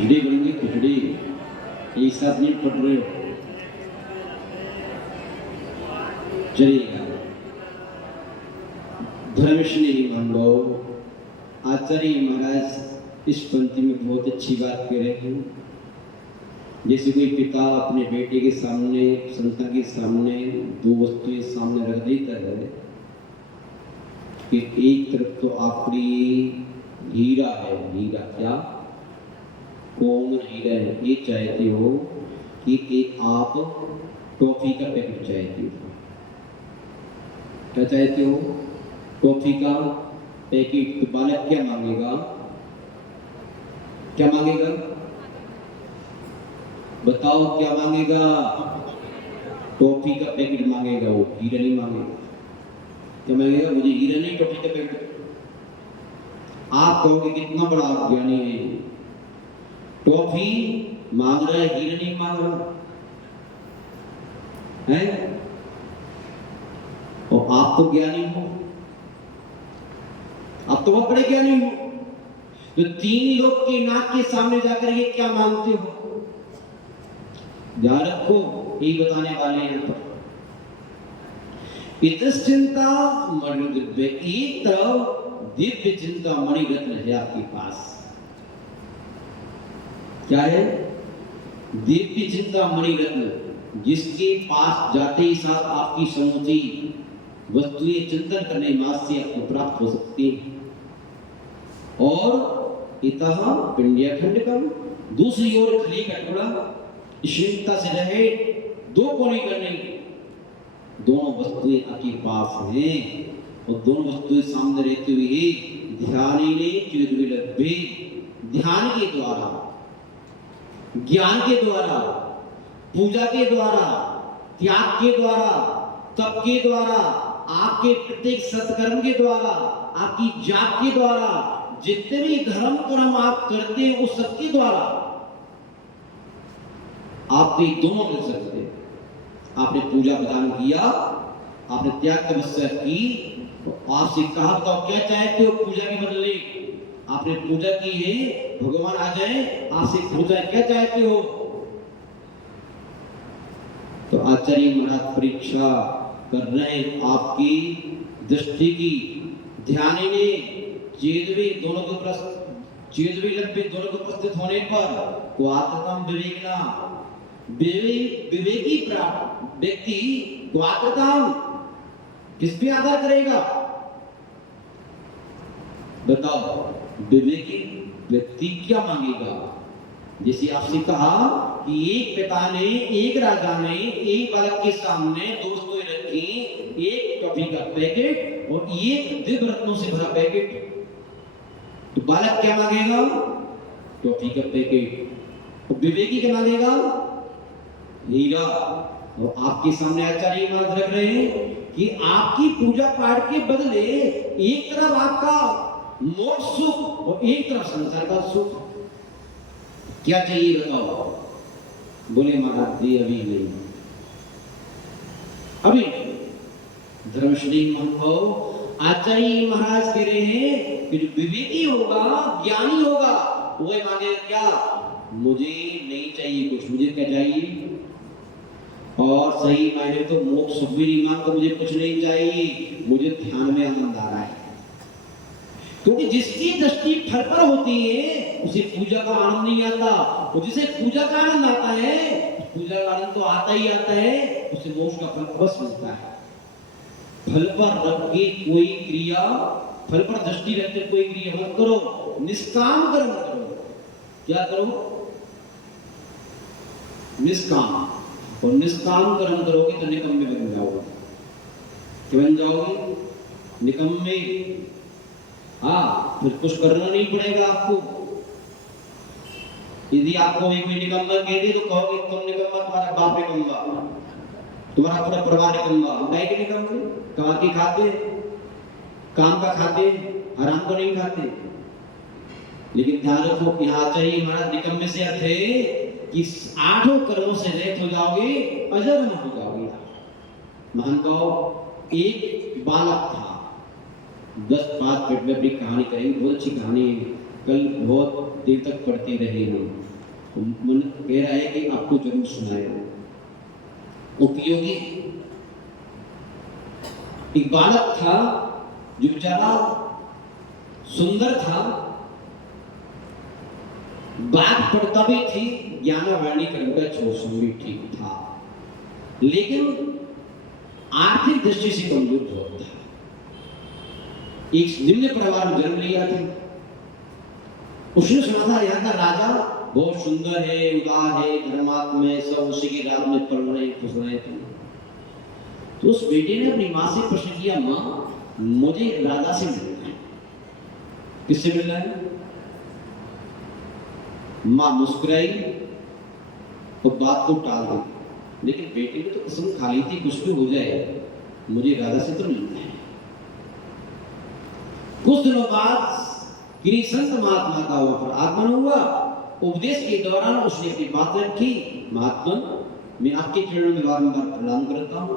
खिचड़ी बनेंगी, खिचड़ी एक साथ नहीं पढ़ रहे हो, चलिएगा। धर्मश्री मंडो आचार्य महाराज इस पंक्ति में बहुत अच्छी बात कह रहे हैं। जैसे कोई पिता अपने बेटे के सामने, संतान के सामने दो वस्तुएं सामने रख देता है कि एक तरफ तो आखिरी हीरा है, हीरा क्या कोमल हीरा है, ये चाहते हो कि एक आप टॉफी का पैकेट चाहते हो, क्या चाहते हो, टॉफी का पैकेट। तो बालक क्या मांगेगा, क्या मांगेगा, बताओ क्या मांगेगा, टॉफी का पैकेट मांगेगा, वो हीरा नहीं मांगेगा। क्या मांगेगा, मुझे हीरा नहीं टॉफी का पैकेट। आप कहोगे कितना बड़ा ज्ञानी है, टॉफी मांग रहा है, हीरा नहीं मांग रहा है। और आप तो ज्ञानी हो, आप तो बहुत बड़े ज्ञानी हो, तो तीन लोग के नाक के सामने जाकर ये क्या मांगते हो, ध्यान रखो, यही बताने वाले हैं। पर चिंता मणि दिव्य, एक तरफ दिव्य चिंता मणि रत्न है आपके पास, क्या है, दिव्य चिंता मणि रत्न, जिसके पास जाते ही साथ आपकी समूची वस्तुएं चिंतन करने मात्र से आपको प्राप्त हो सकती है। और इतः पिंड्यखंड का दूसरी ओर खली का टुकड़ा श्रीमता से रहे, दो कोने करने, दोनों वस्तुएं आपके पास हैं और दोनों वस्तुएं सामने रहते हुए ध्यानिने चिद्विलब्धे, ध्यान के द्वारा, ज्ञान के द्वारा, पूजा के द्वारा, त्याग के द्वारा, तप के द्वारा, आपके प्रत्येक सत्कर्म के द्वारा, आपकी जाप के द्वारा, जितने भी धर्म कर्म आप करते हैं उस सबके द्वारा आपके दोनों मिल सकते हैं। आपने पूजा प्रदान किया, आपने त्याग तपस्या की, तो आपसे कहा बताओ क्या चाहते हो पूजा के बदले, आपने पूजा की है, भगवान आ जाए आपसे पूजा, क्या चाहते हो। तो आचार्य महाराज परीक्षा कर रहे हैं आपकी दृष्टि की, ध्यान में चेदवे दोनों के उपस्थित, चेदवे लंबे दोनों के उपस्थित होने पर क्वात्रतम विवेकना, विवेकी व्यक्ति क्वात्रतम किस पे आधार करेगा, बताओ, विवेकी व्यक्ति क्या मांगेगा। जैसे आपसे कहा कि एक पिता ने, एक राजा ने एक बालक के सामने दो वस्तुएं रखी, एक टॉफी का पैकेट और एक दिव्य रत्नों से भरा पैकेट, तो बालक क्या मांगेगा, टॉफी का पैकेट, और विवेकी क्या मांगेगा, हीरा। और आपके सामने आचार्य महाराज रख रहे हैं कि आपकी पूजा पाठ के बदले एक तरफ आपका मोक्ष सुख और एक तरफ संसार का सुख, क्या चाहिए बताओ। बोले महाराज जी अभी नहीं, अभी धर्मश्री महानुभाव आचार्य महाराज कह रहे हैं कि जो विवेकी होगा, ज्ञानी होगा, वो मांगेगा क्या, मुझे नहीं चाहिए कुछ, मुझे क्या चाहिए, और सही मायने तो मोक्ष सुख भी नहीं मांगता, मुझे कुछ नहीं चाहिए, मुझे ध्यान में आनंद आ रहा है। क्योंकि जिसकी दृष्टि फल पर होती है उसे पूजा का आनंद नहीं आता, और जिसे पूजा का आनंद आता है, पूजा का आनंद तो आता ही आता है, उसे मोक्ष का फल अवश्य मिलता है। फल पर रख के कोई क्रिया, फल पर दृष्टि रखते कोई क्रिया मत करो, निष्काम कर्म करो। क्या करो, निष्काम, और निष्काम कर्म करोगे तो निकम्मे बन जाओगे। क्या बन जाओगे, निकम्मे। हाँ, फिर कुछ करना नहीं पड़ेगा आपको। यदि आपको कोई निकम्मा कह दे तो कहोगे तुम निकम्मा, तुम्हारा बाप निकम्मा, तुम्हारा पूरा परिवार निकम्मा। हम कहे कि निकम्मे, कमा के खाते, काम का खाते, हराम को नहीं खाते। लेकिन ध्यान रखो, यहाँ चाहिए महाराज निकम्मे से अर्थ है कि आठों कर्मों से रहित हो जाओगे, अजर हो जाओगे। मान कहो एक बालक था, 10 बात पेट में अपनी कहानी करेंगे, बहुत अच्छी कहानी है। कल बहुत देर तक पढ़ते रहे हम, तो मन कह रहा है कि आपको जरूर सुनाए। उपयोगी एक बालक था जो बेचारा सुंदर था, बात पढ़ता भी थी, ज्ञानवाणी करता छोड़ भी ठीक था, लेकिन आर्थिक दृष्टि से कमजोर बहुत था। एक निम्न परिवार में जन्म लिया था। उसने सुना था यहाँ का राजा बहुत सुंदर है, उदार है, धर्मात्मा है, सब उसी के राज में पढ़ रहे खुश रहे थे। तो उस बेटे ने अपनी माँ से प्रश्न किया, माँ मुझे राजा से मिलना है। किससे मिलना है? माँ मुस्कुराई और बात को टाल दी, लेकिन बेटे ने तो कसम खा ली थी कुछ भी हो जाए मुझे राजा से तो मिलना है। कुछ दिनों बाद किसी संत महात्मा का वहां पर आगमन हुआ। उपदेश के दौरान उसने अपनी बात रखी, महात्मा मैं आपके चरणों में बारंबार प्रणाम करता हूँ,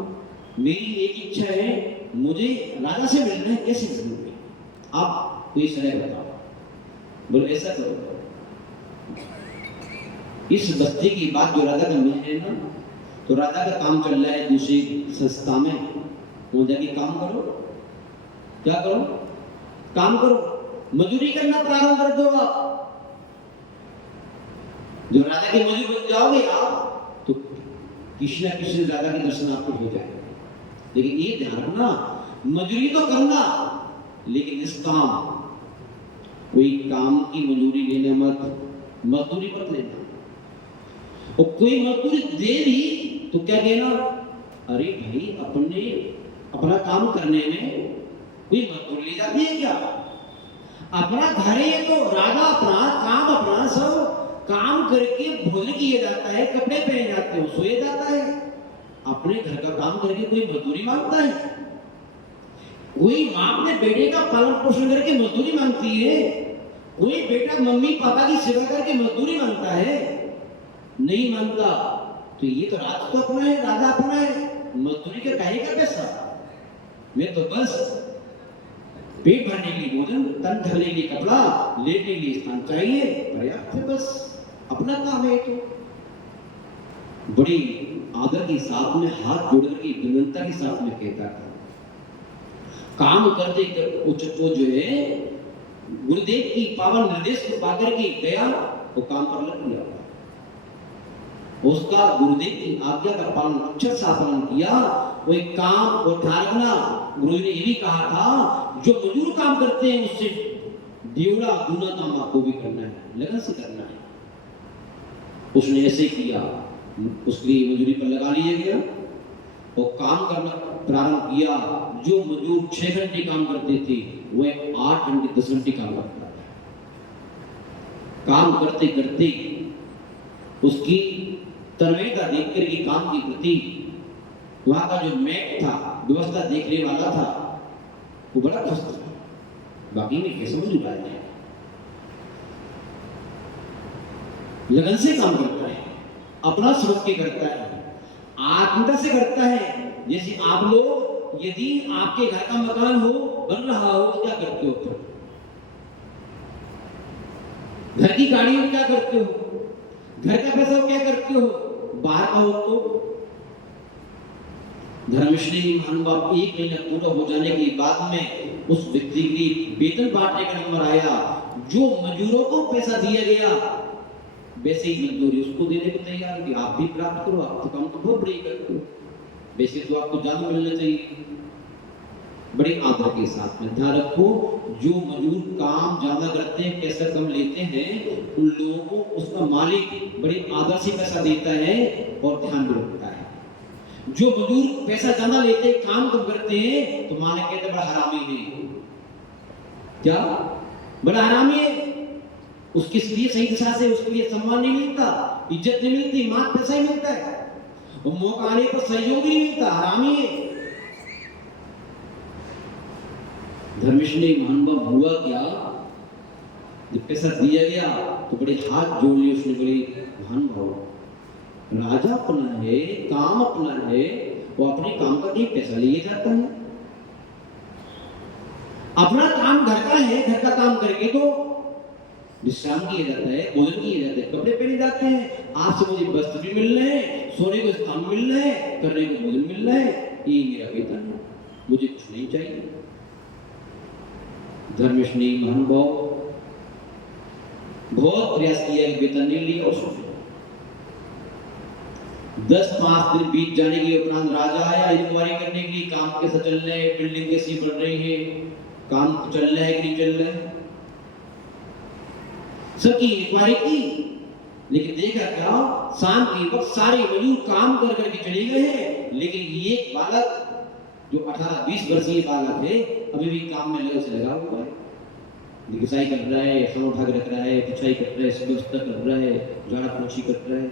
मेरी एक इच्छा है, मुझे राजा से मिलना है, कैसे मिलूंगे आप कोई सलाह बताओ। बोले ऐसा करो, इस बस्ती की बात जो राजा का मिल है ना, तो राजा का काम चल रहा है दूसरी संस्था में, वो जाके काम करो। क्या करो? काम करो, मजदूरी करना प्रारंभ कर दो। आप जो राजा के मजदूर बन जाओगे आप, तो किसी ना किसी राजा के दर्शन आपको हो जाएगा। लेकिन ये ध्यान रखना, मजदूरी तो करना, लेकिन इस काम कोई काम की मजदूरी लेने मत, मजदूरी मत लेना। और कोई मजदूरी दे भी तो क्या कहना, अरे भाई अपना काम करने में कोई मजदूरी ले जाती है क्या? अपना घर है तो राजा अपना काम अपना सब काम करके भोजन किया जाता है, कपड़े पहने जाते हैं, सोया जाता है। अपने घर का काम करके कोई मजदूरी मांगता है? कोई माँ अपने बेटे का पालन पोषण करके मजदूरी मांगती है? कोई बेटा मम्मी पापा की सेवा करके मजदूरी मांगता है? नहीं मांगता। तो ये तो राज तो अपना है, राजा अपना है, मजदूरी का काहे का पैसा? मैं तो बस पेट भरने के लिए भोजन, तन ढकने के लिए कपड़ा, लेटने के लिए स्थान चाहिए, पर्याप्त है, बस अपना काम है। तो बड़ी आदर के साथ में हाथ जोड़ करके विनम्रता के साथ में कहता था। काम करते वो जो है गुरुदेव की पावन निर्देश को पाकर के गया, वो काम पर लग गया। उसका गुरुदेव की आज्ञा का पालन अक्षर सा पालन किया। वो एक काम और ध्यान रखना, गुरु ने ये भी कहा था, जो मजदूर काम करते हैं उससे डेढ़ा गुना काम आपको भी करना है, लगन से करना है। उसने ऐसे किया, उसके लिए मजदूरी पर लगा लिया गया और काम करना प्रारंभ किया। जो मजदूर 6 घंटे काम करते थे वह 8 घंटे 10 घंटे काम करता था। काम करते करते उसकी तन्मयता देख करके काम के प्रति वहां का जो मैक था, व्यवस्था देखने वाला था, वो बड़ा खुश था। बाकी में कैसे मजदूर आया है, लगन से काम करता है, अपना समझ के करता है, आत्मता से करता है। जैसे आप लोग यदि आपके घर का मकान हो, बन रहा हो, तो क्या करते हो? घर की गाड़ी हो क्या करते हो? घर का पैसा हो क्या करते हो? बाहर का हो तो धर्मश्री महानुभाव 1 महीना पूरा हो जाने के बाद में उस व्यक्ति की वेतन बांटने का नंबर आया। जो मजदूरों को पैसा दिया गया वैसे ही मजदूरी उसको देने को तैयार कि आप भी प्राप्त करो, आप तो काम तो बहुत बड़ी करते हो, वैसे तो आपको ज्यादा मिलना चाहिए। बड़े आदर के साथ में ध्यान रखो, जो मजदूर काम ज्यादा करते हैं, पैसा कम लेते हैं, उन लोगों को उसका मालिक बड़े आदर से पैसा देता है और ध्यान भी रखता है। जो मजदूर पैसा ज्यादा लेते हैं, काम कम करते हैं, तो मालिक कहते बड़ा हरामी है। क्या? बड़ा हरामी है। उसके लिए सही दिशा से उसके लिए सम्मान नहीं मिलता, इज्जत नहीं मिलती, मात्र पैसा ही मिलता है, और मौका आने पर सहयोग नहीं मिलता, हरामी है। धर्मश्री महानुभाव हुआ क्या, जब पैसा दिया गया तो बड़े हाथ जोड़ लिए उसने, बड़े महानुभाव, राजा अपना है, काम अपना है, वो अपने काम का नहीं पैसा लिए जाता है। अपना काम घर का है, घर का काम करके तो विश्राम किया जाता है, भोजन किया जाता है, कपड़े पहने जाते हैं, आपसे मुझे वस्त्र भी मिल रहे हैं, सोने को स्थान मिल रहा है, करने को भोजन मिल रहा है, ये मेरा वेतन है, मुझे कुछ नहीं चाहिए। धर्मश्री महान भाव बहुत प्रयास किया कि वेतन नहीं लिया उसने। 10-5 दिन बीत जाने के उपरांत राजा आया इंक्वायरी करने के लिए, काम कैसा चल रहा है, बिल्डिंग कैसी बन रही है, काम चल रहा है कि नहीं चल रहा है, सबकी इंक्वायरी की। लेकिन देखा क्या, शाम के वक्त सारे मजदूर काम कर करके चले गए हैं, लेकिन ये बालक जो 18-20 वर्षीय बालक है अभी भी काम में लगा हुआ है, लिखाई कर रहा है, खाना उठा के रख रहा है, पिछाई कर रहा है, व्यवस्था कर रहा है, झाड़ा पोछी कर रहा है।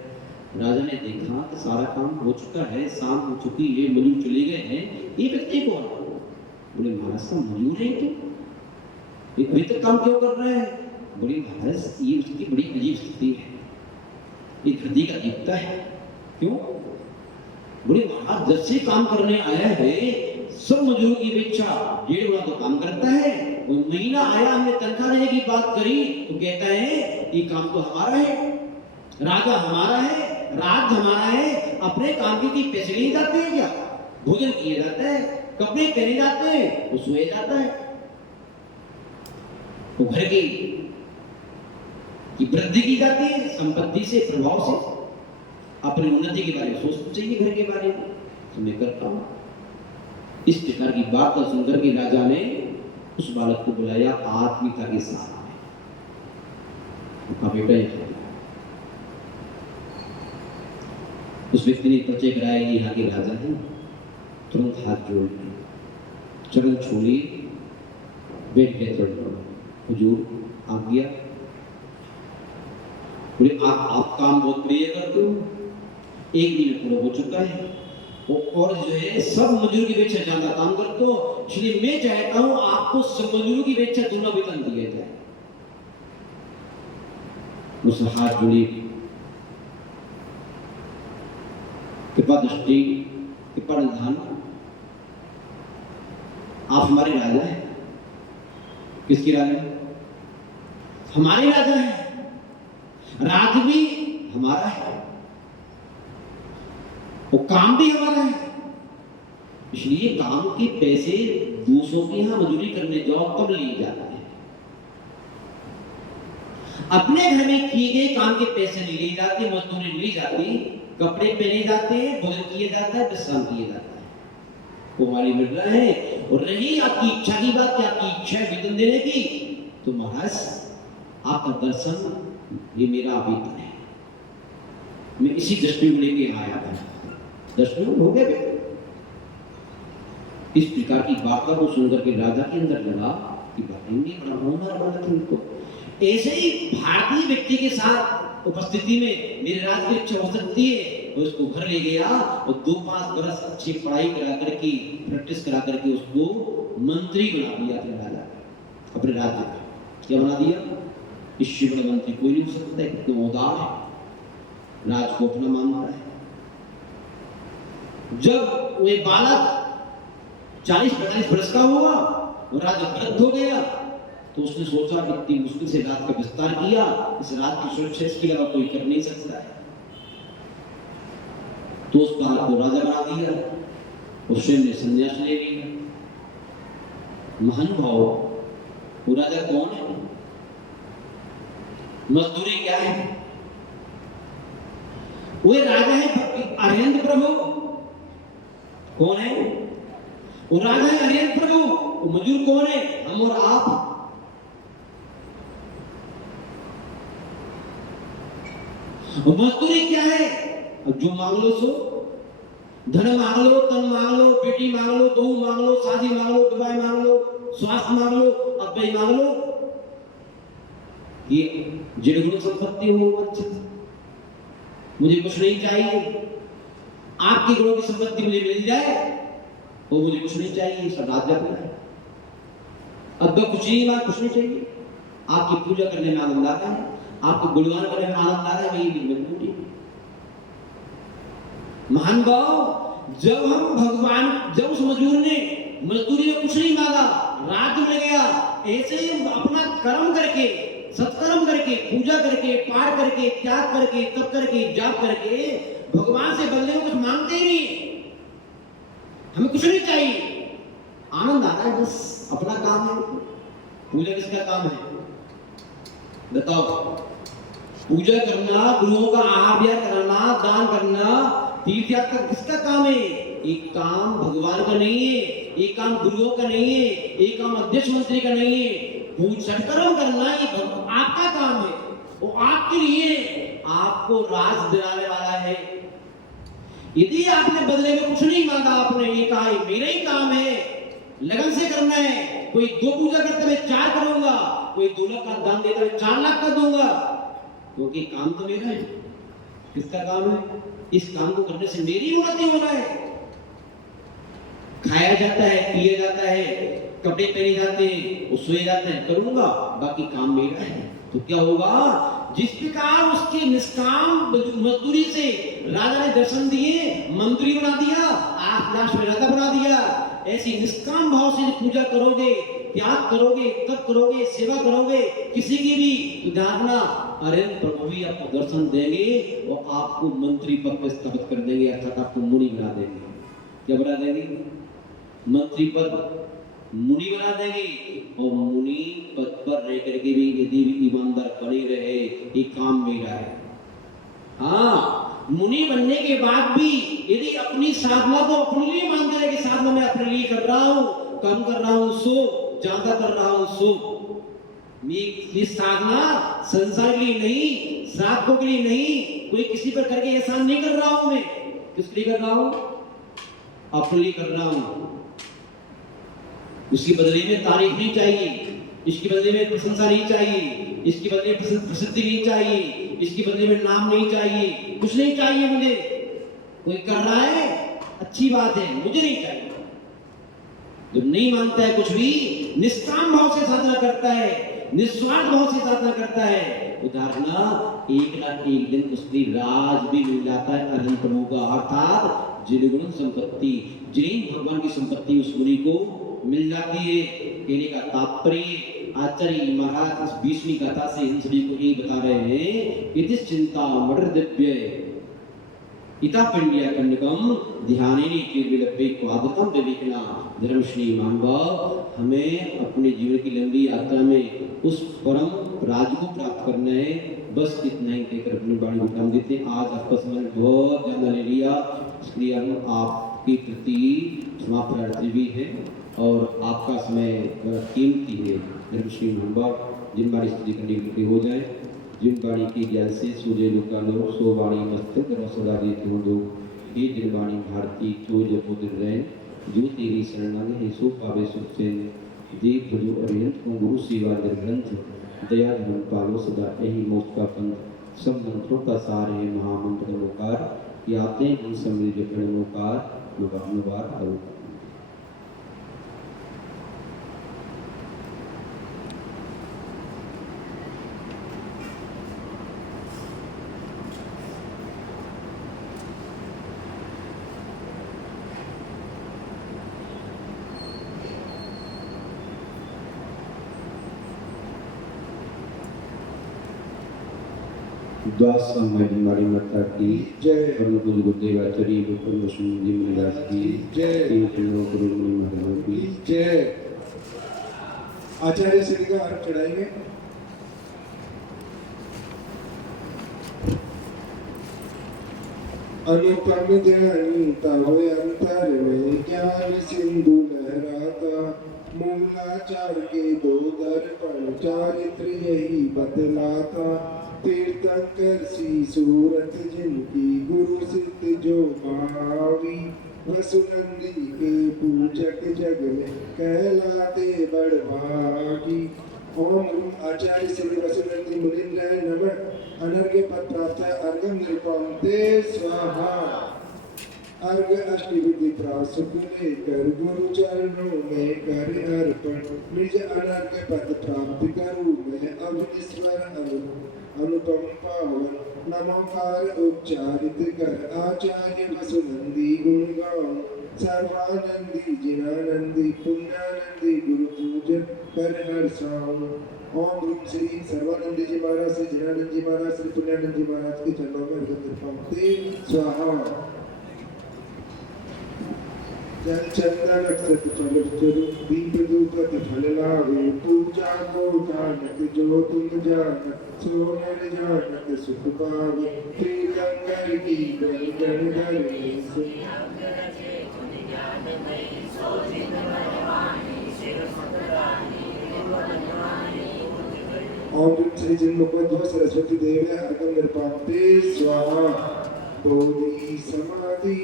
राजा ने देखा कि सारा काम हो चुका है, शाम हो चुकी है, मजदूर चले गए हैं, ये व्यक्ति कौन? बोले महाराज साहब मजदूर है तो अभी तक काम क्यों कर रहा है? बोले महाराज ये स्थिति बड़ी अजीब स्थिति है, ये धरती का देवता है। क्यों? बोले महाराज जब से काम करने आया है सब मजदूरों की अपेक्षा 1.5 गुना तो काम करता है, वो महीना आया हमने तनख्वाह देने की बात करी तो कहता है ये काम तो हमारा है, राजा हमारा है, राज हमारा है, अपने काम के पैसे लिए जाते हैं क्या? भोजन किए जाता है, कपड़े पहने जाते हैं, वो सोए जाता है, वो घर की वृद्धि की जाती है, संपत्ति से, प्रभाव से, अपनी उन्नति के बारे में सोचना चाहिए, घर के बारे में तो मैं करता हूं। इस प्रकार की बात सुनकर के राजा ने उस बालक को बुलाया आत्मिकता के साथ में, बेटा उस व्यक्ति ने परिचय कराया ये यहाँ के राजा हैं। तुरंत हाथ जोड़ चरण छोड़ी बैठ गए, हुजूर आ गया। बोले आप काम बहुत प्रिय करते हो, 1 दिन पूरा हो चुका है और जो है सब मजदूर की अपेक्षा ज्यादा काम करते हो, इसलिए मैं चाहता हूं आपको सब मजदूरों की अपेक्षा दूना वेतन दिया जाए। उस हाथ जोड़ी, कृपा दृष्टि, कृपा निधान, आप हमारे राजा हैं। किसकी राजा है? हमारे राजा हैं, राज भी हमारा है, वो काम भी हमारा है, इसलिए काम के पैसे दूसरों के यहां मजदूरी करने जाओ तब लिए जाते हैं, अपने घर में किए गए काम के पैसे नहीं लिए जाते, मजदूरी ली जाती, कपड़े पहने जाते हैं, भोजन किए जाता है, विश्राम किया जाता है, वो हमारी मिल रहा है। और रही आपकी इच्छा की बात, क्या आपकी इच्छा है वेतन देने की, तो महाराज आपका दर्शन ये मेरा वेतन है, मैं इसी दृष्टि को लेके आया था, दर्शन हो गए। इस प्रकार की वार्ता को सुनकर के राजा के अंदर लगा कि बातेंगे बड़ा होना वाला था उनको। ऐसे ही भारतीय व्यक्ति के साथ उपस्थिति में मेरे राज की इच्छा हो सकती है, तो उसको घर ले गया और 2-5 बरस अच्छी पढ़ाई करा करके, प्रैक्टिस करा करके उसको मंत्री बना दिया अपने राजा, अपने राज्य का। क्या बना दिया? इससे बड़ा मंत्री कोई नहीं हो सकता है, कितना उदार है, राज को अपना मानता है। जब वो बालक 40-45 वर्ष का हुआ और राजा वृद्ध हो गया, तो उसने सोचा कि इतनी मुश्किल से राज का विस्तार किया, इस राज की सुरक्षा इसके अलावा कोई कर नहीं सकता है, तो उस बालक को राजा बना दिया, उसने संन्यास ले लिया। महान भाव, वो राजा कौन है? मजदूरी क्या है? वो राजा है अरिहंत प्रभु। कौन है? वो राजा है अरिहंत प्रभु। वो मजदूर कौन है? हम और आप। मजदूरी क्या है? जो मांग लो सो, धन मांग लो, तन मांग लो, बेटी मांग लो, बहू मांग लो, शादी मांग लो, विवाह मांग लो, स्वास्थ्य मांग लो, अब्बई मांग लो, ये जड़गुण संपत्ति हो अच्छी, मुझे कुछ नहीं चाहिए, आपके गुणों की संपत्ति मुझे मिल जाए वो मुझे कुछ नहीं चाहिए, सब राज्य अपना है। अब कुछ नहीं, बात कुछ नहीं चाहिए, आपकी पूजा करने में आनंद आता है, आपको गुणगान करने में आनंद आ रहा है, वही मजबूरी। महान भाव, जब हम भगवान, जब उस मजदूर ने मजदूरी में कुछ नहीं मांगा, राज मिल गया, ऐसे ही अपना कर्म करके सत्कर्म करके, पूजा करके, पाठ करके, त्याग करके, तप करके, जाप करके भगवान से बदले में कुछ मांगते ही नहीं। हमें कुछ नहीं चाहिए, आनंद आता है बस, अपना काम है। पूजा किसका काम है बताओ? पूजा करना, गुरुओं का आहार कराना, दान करना, तीर्थ यात्रा किसका काम है? एक काम भगवान का नहीं है, एक काम गुरुओं का नहीं है, एक काम अध्यक्ष मंत्री का नहीं है। सत्कर्म करना ये आपका काम है, वो आपके लिए आपको राज दिलाने वाला है। यदि आपने बदले में कुछ नहीं मांगा, आपने ये कहा मेरा ही काम है, लगन से करना है। कोई 2 पूजा करते हुए 4 करूंगा, कोई 2 लाख का दान देते हुए 4 लाख का दूंगा, क्योंकि काम तो मेरा है। किसका काम है? इस काम को करने से मेरी उन्नति हो रहा है। खाया जाता है, पिया जाता है, कपड़े पहने जाते हैं, वो सोए जाते हैं, करूंगा, बाकी काम मेरा है। तो क्या होगा? जिस प्रकार उसके निष्काम मजदूरी से राजा ने दर्शन दिए, मंत्री बना दिया, 8 लाख में राजा बना दिया, ऐसी निष्काम भाव से पूजा करोगे, त्याग करोगे, तप करोगे, सेवा करोगे किसी की भी, तो जानना अरे प्रभु भी आपको दर्शन देंगे और आपको मंत्री पद पर स्थापित कर देंगे, अर्थात आपको मुनि बना देंगे। क्या बना देंगे? मंत्री पद मुनि बना देंगे। और मुनि पद पर रह करके भी यदि भी ईमानदार बने रहे, ये काम मेरा है। हाँ, मुनि बनने के बाद भी यदि अपनी साधना को अपने लिए मानते रहे कि साधना मैं अपने लिए कर रहा हूँ, कम कर रहा हूँ सो, ज्यादा कर रहा हूँ सो, ये साधना संसार के लिए नहीं, साधकों के लिए नहीं, कोई किसी पर करके एहसान नहीं कर रहा हूँ। मैं किस लिए कर रहा हूँ? अपने लिए कर रहा हूँ। उसकी बदले में तारीफ नहीं चाहिए, इसके बदले में प्रशंसा नहीं चाहिए, इसके बदले में प्रसिद्धि नहीं चाहिए, इसके बदले में नाम नहीं चाहिए, कुछ नहीं चाहिए मुझे। कोई कर रहा है अच्छी बात है, मुझे नहीं चाहिए। जब नहीं मानता है कुछ भी, निष्काम भाव से साधना करता है, निस्वार्थ भाव से साधना करता है, उदाहरण एक ना एक दिन उसकी राज भी मिल जाता है अनंत प्रभु का, अर्थात जिन संपत्ति, जिन भगवान की संपत्ति उस मुनि को मिल जाती है। कहने का तात्पर्य आचार्य महाराज इस 20वीं कथा से इन सभी को ये बता रहे हैं, इति चिंता मटर दिव्य इता पंडिया कन्यकम ध्यानेनि केवलभ्य क्वादकम विवेकना धर्मश्री मानव। हमें अपने जीवन की लंबी यात्रा में उस परम राज को प्राप्त करना है। बस इतना ही कहकर अपनी वाणी को विराम देते हैं। आज आपका समय बहुत ज्यादा ले लिया, इसलिए हम आपके प्रति क्षमा प्रार्थी भी है और आपका समय बड़ा कीमती है। धर्मश्री मानव जिन बारी स्तुति करने के हो जाए, जिन बाणी के ज्ञान से सूर्य लोकालो सो वाणी मस्तक करो सदा देते हो दो। हे जिन बाणी भारती जो जपो दिन रहे, जो तेरी शरण है सो पावे सुख से। देव भजो अरिहंत को गुरु सेवा निर्ग्रंथ, दया धर्म पालो सदा यही मोक्ष का पंथ। सब मंत्रों का सार है महामंत्र नमोकार, याते हैं समृद्ध प्रणमोकार नवार करो। द्वास हमारी माता की जय। परम पूज्य गुरुदेव आचार्य परम जी मुनिदास की जय। तीन तीनों गुरु मुनि महाराज की जय। आचार्य श्री का अर्घ चढ़ाएंगे। अनुपम ज्ञानी तव अंतर में ज्ञान सिंधु लहराता, मूलाचार के 2 दर्पण चारित्र यही बतलाता। तीर्थंकर सी सूरत जिनकी गुरु सिद्ध जो पावी, वसुनंदी के पूजक जग में कहलाते बड़ भागी। ओम आचार्य श्री वसुनंदी मुनीन्द्राय नमः। अनर्घ्य पद प्राप्त है, अर्घ्यम निरुपम ते स्वाहा। अर्घ अष्टविधि प्रासुक लेकर गुरु चरणों में कर अर्पण, निज अनर्घ्य पद प्राप्त करूं मैं अब ईश्वर अनुपम पावन। नमोकार उच्चारित कर आचार्य वसुनंदी गुण गाऊं, सर्वानंदी जिनानंदी पुण्यानंदी गुरु पूजन कर हर शाम। ओम ह्रीं श्री सर्वानंदी जी महाराज श्री जिनानंद जी महाराज श्री पुण्यानंद जी महाराज के चरणों में अर्घ्य अर्पणते स्वाहा। जल चंदन अक्षत चल चरु दीप धूप फल लावे पूजा को जानत जो तुम जानत सो नर जानत सुख पावे तीर्थंकर की गण धरे से। ओम ह्रीं श्री जिन्मुखो सरस्वती देवे अर्घ्यं अर्पणते स्वाहा। बोधि समाधि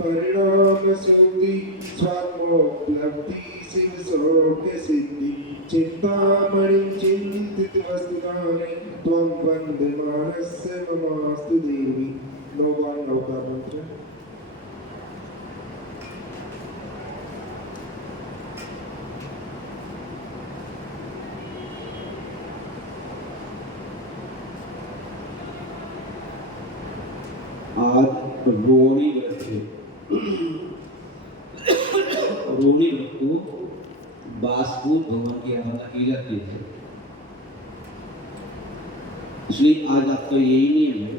परिणाम सिद्धि स्वात्मोपलब्धि शिव सौख्य सिद्धि चिंतामणि चिंतित वस्तुदाने त्वं वंदमानस्य ममास्तु देवी। नवकार मंत्र। आज रोहिणी व्रत है। रोहिणी व्रत को बासपुर भगवान की आराधना की जाती है, इसलिए आज आपका यही नियम है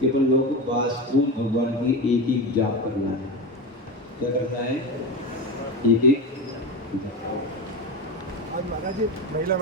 कि अपन लोगों को बासपुर भगवान की एक एक जाप करना है। क्या करना है? एक एक आज महाराज महिला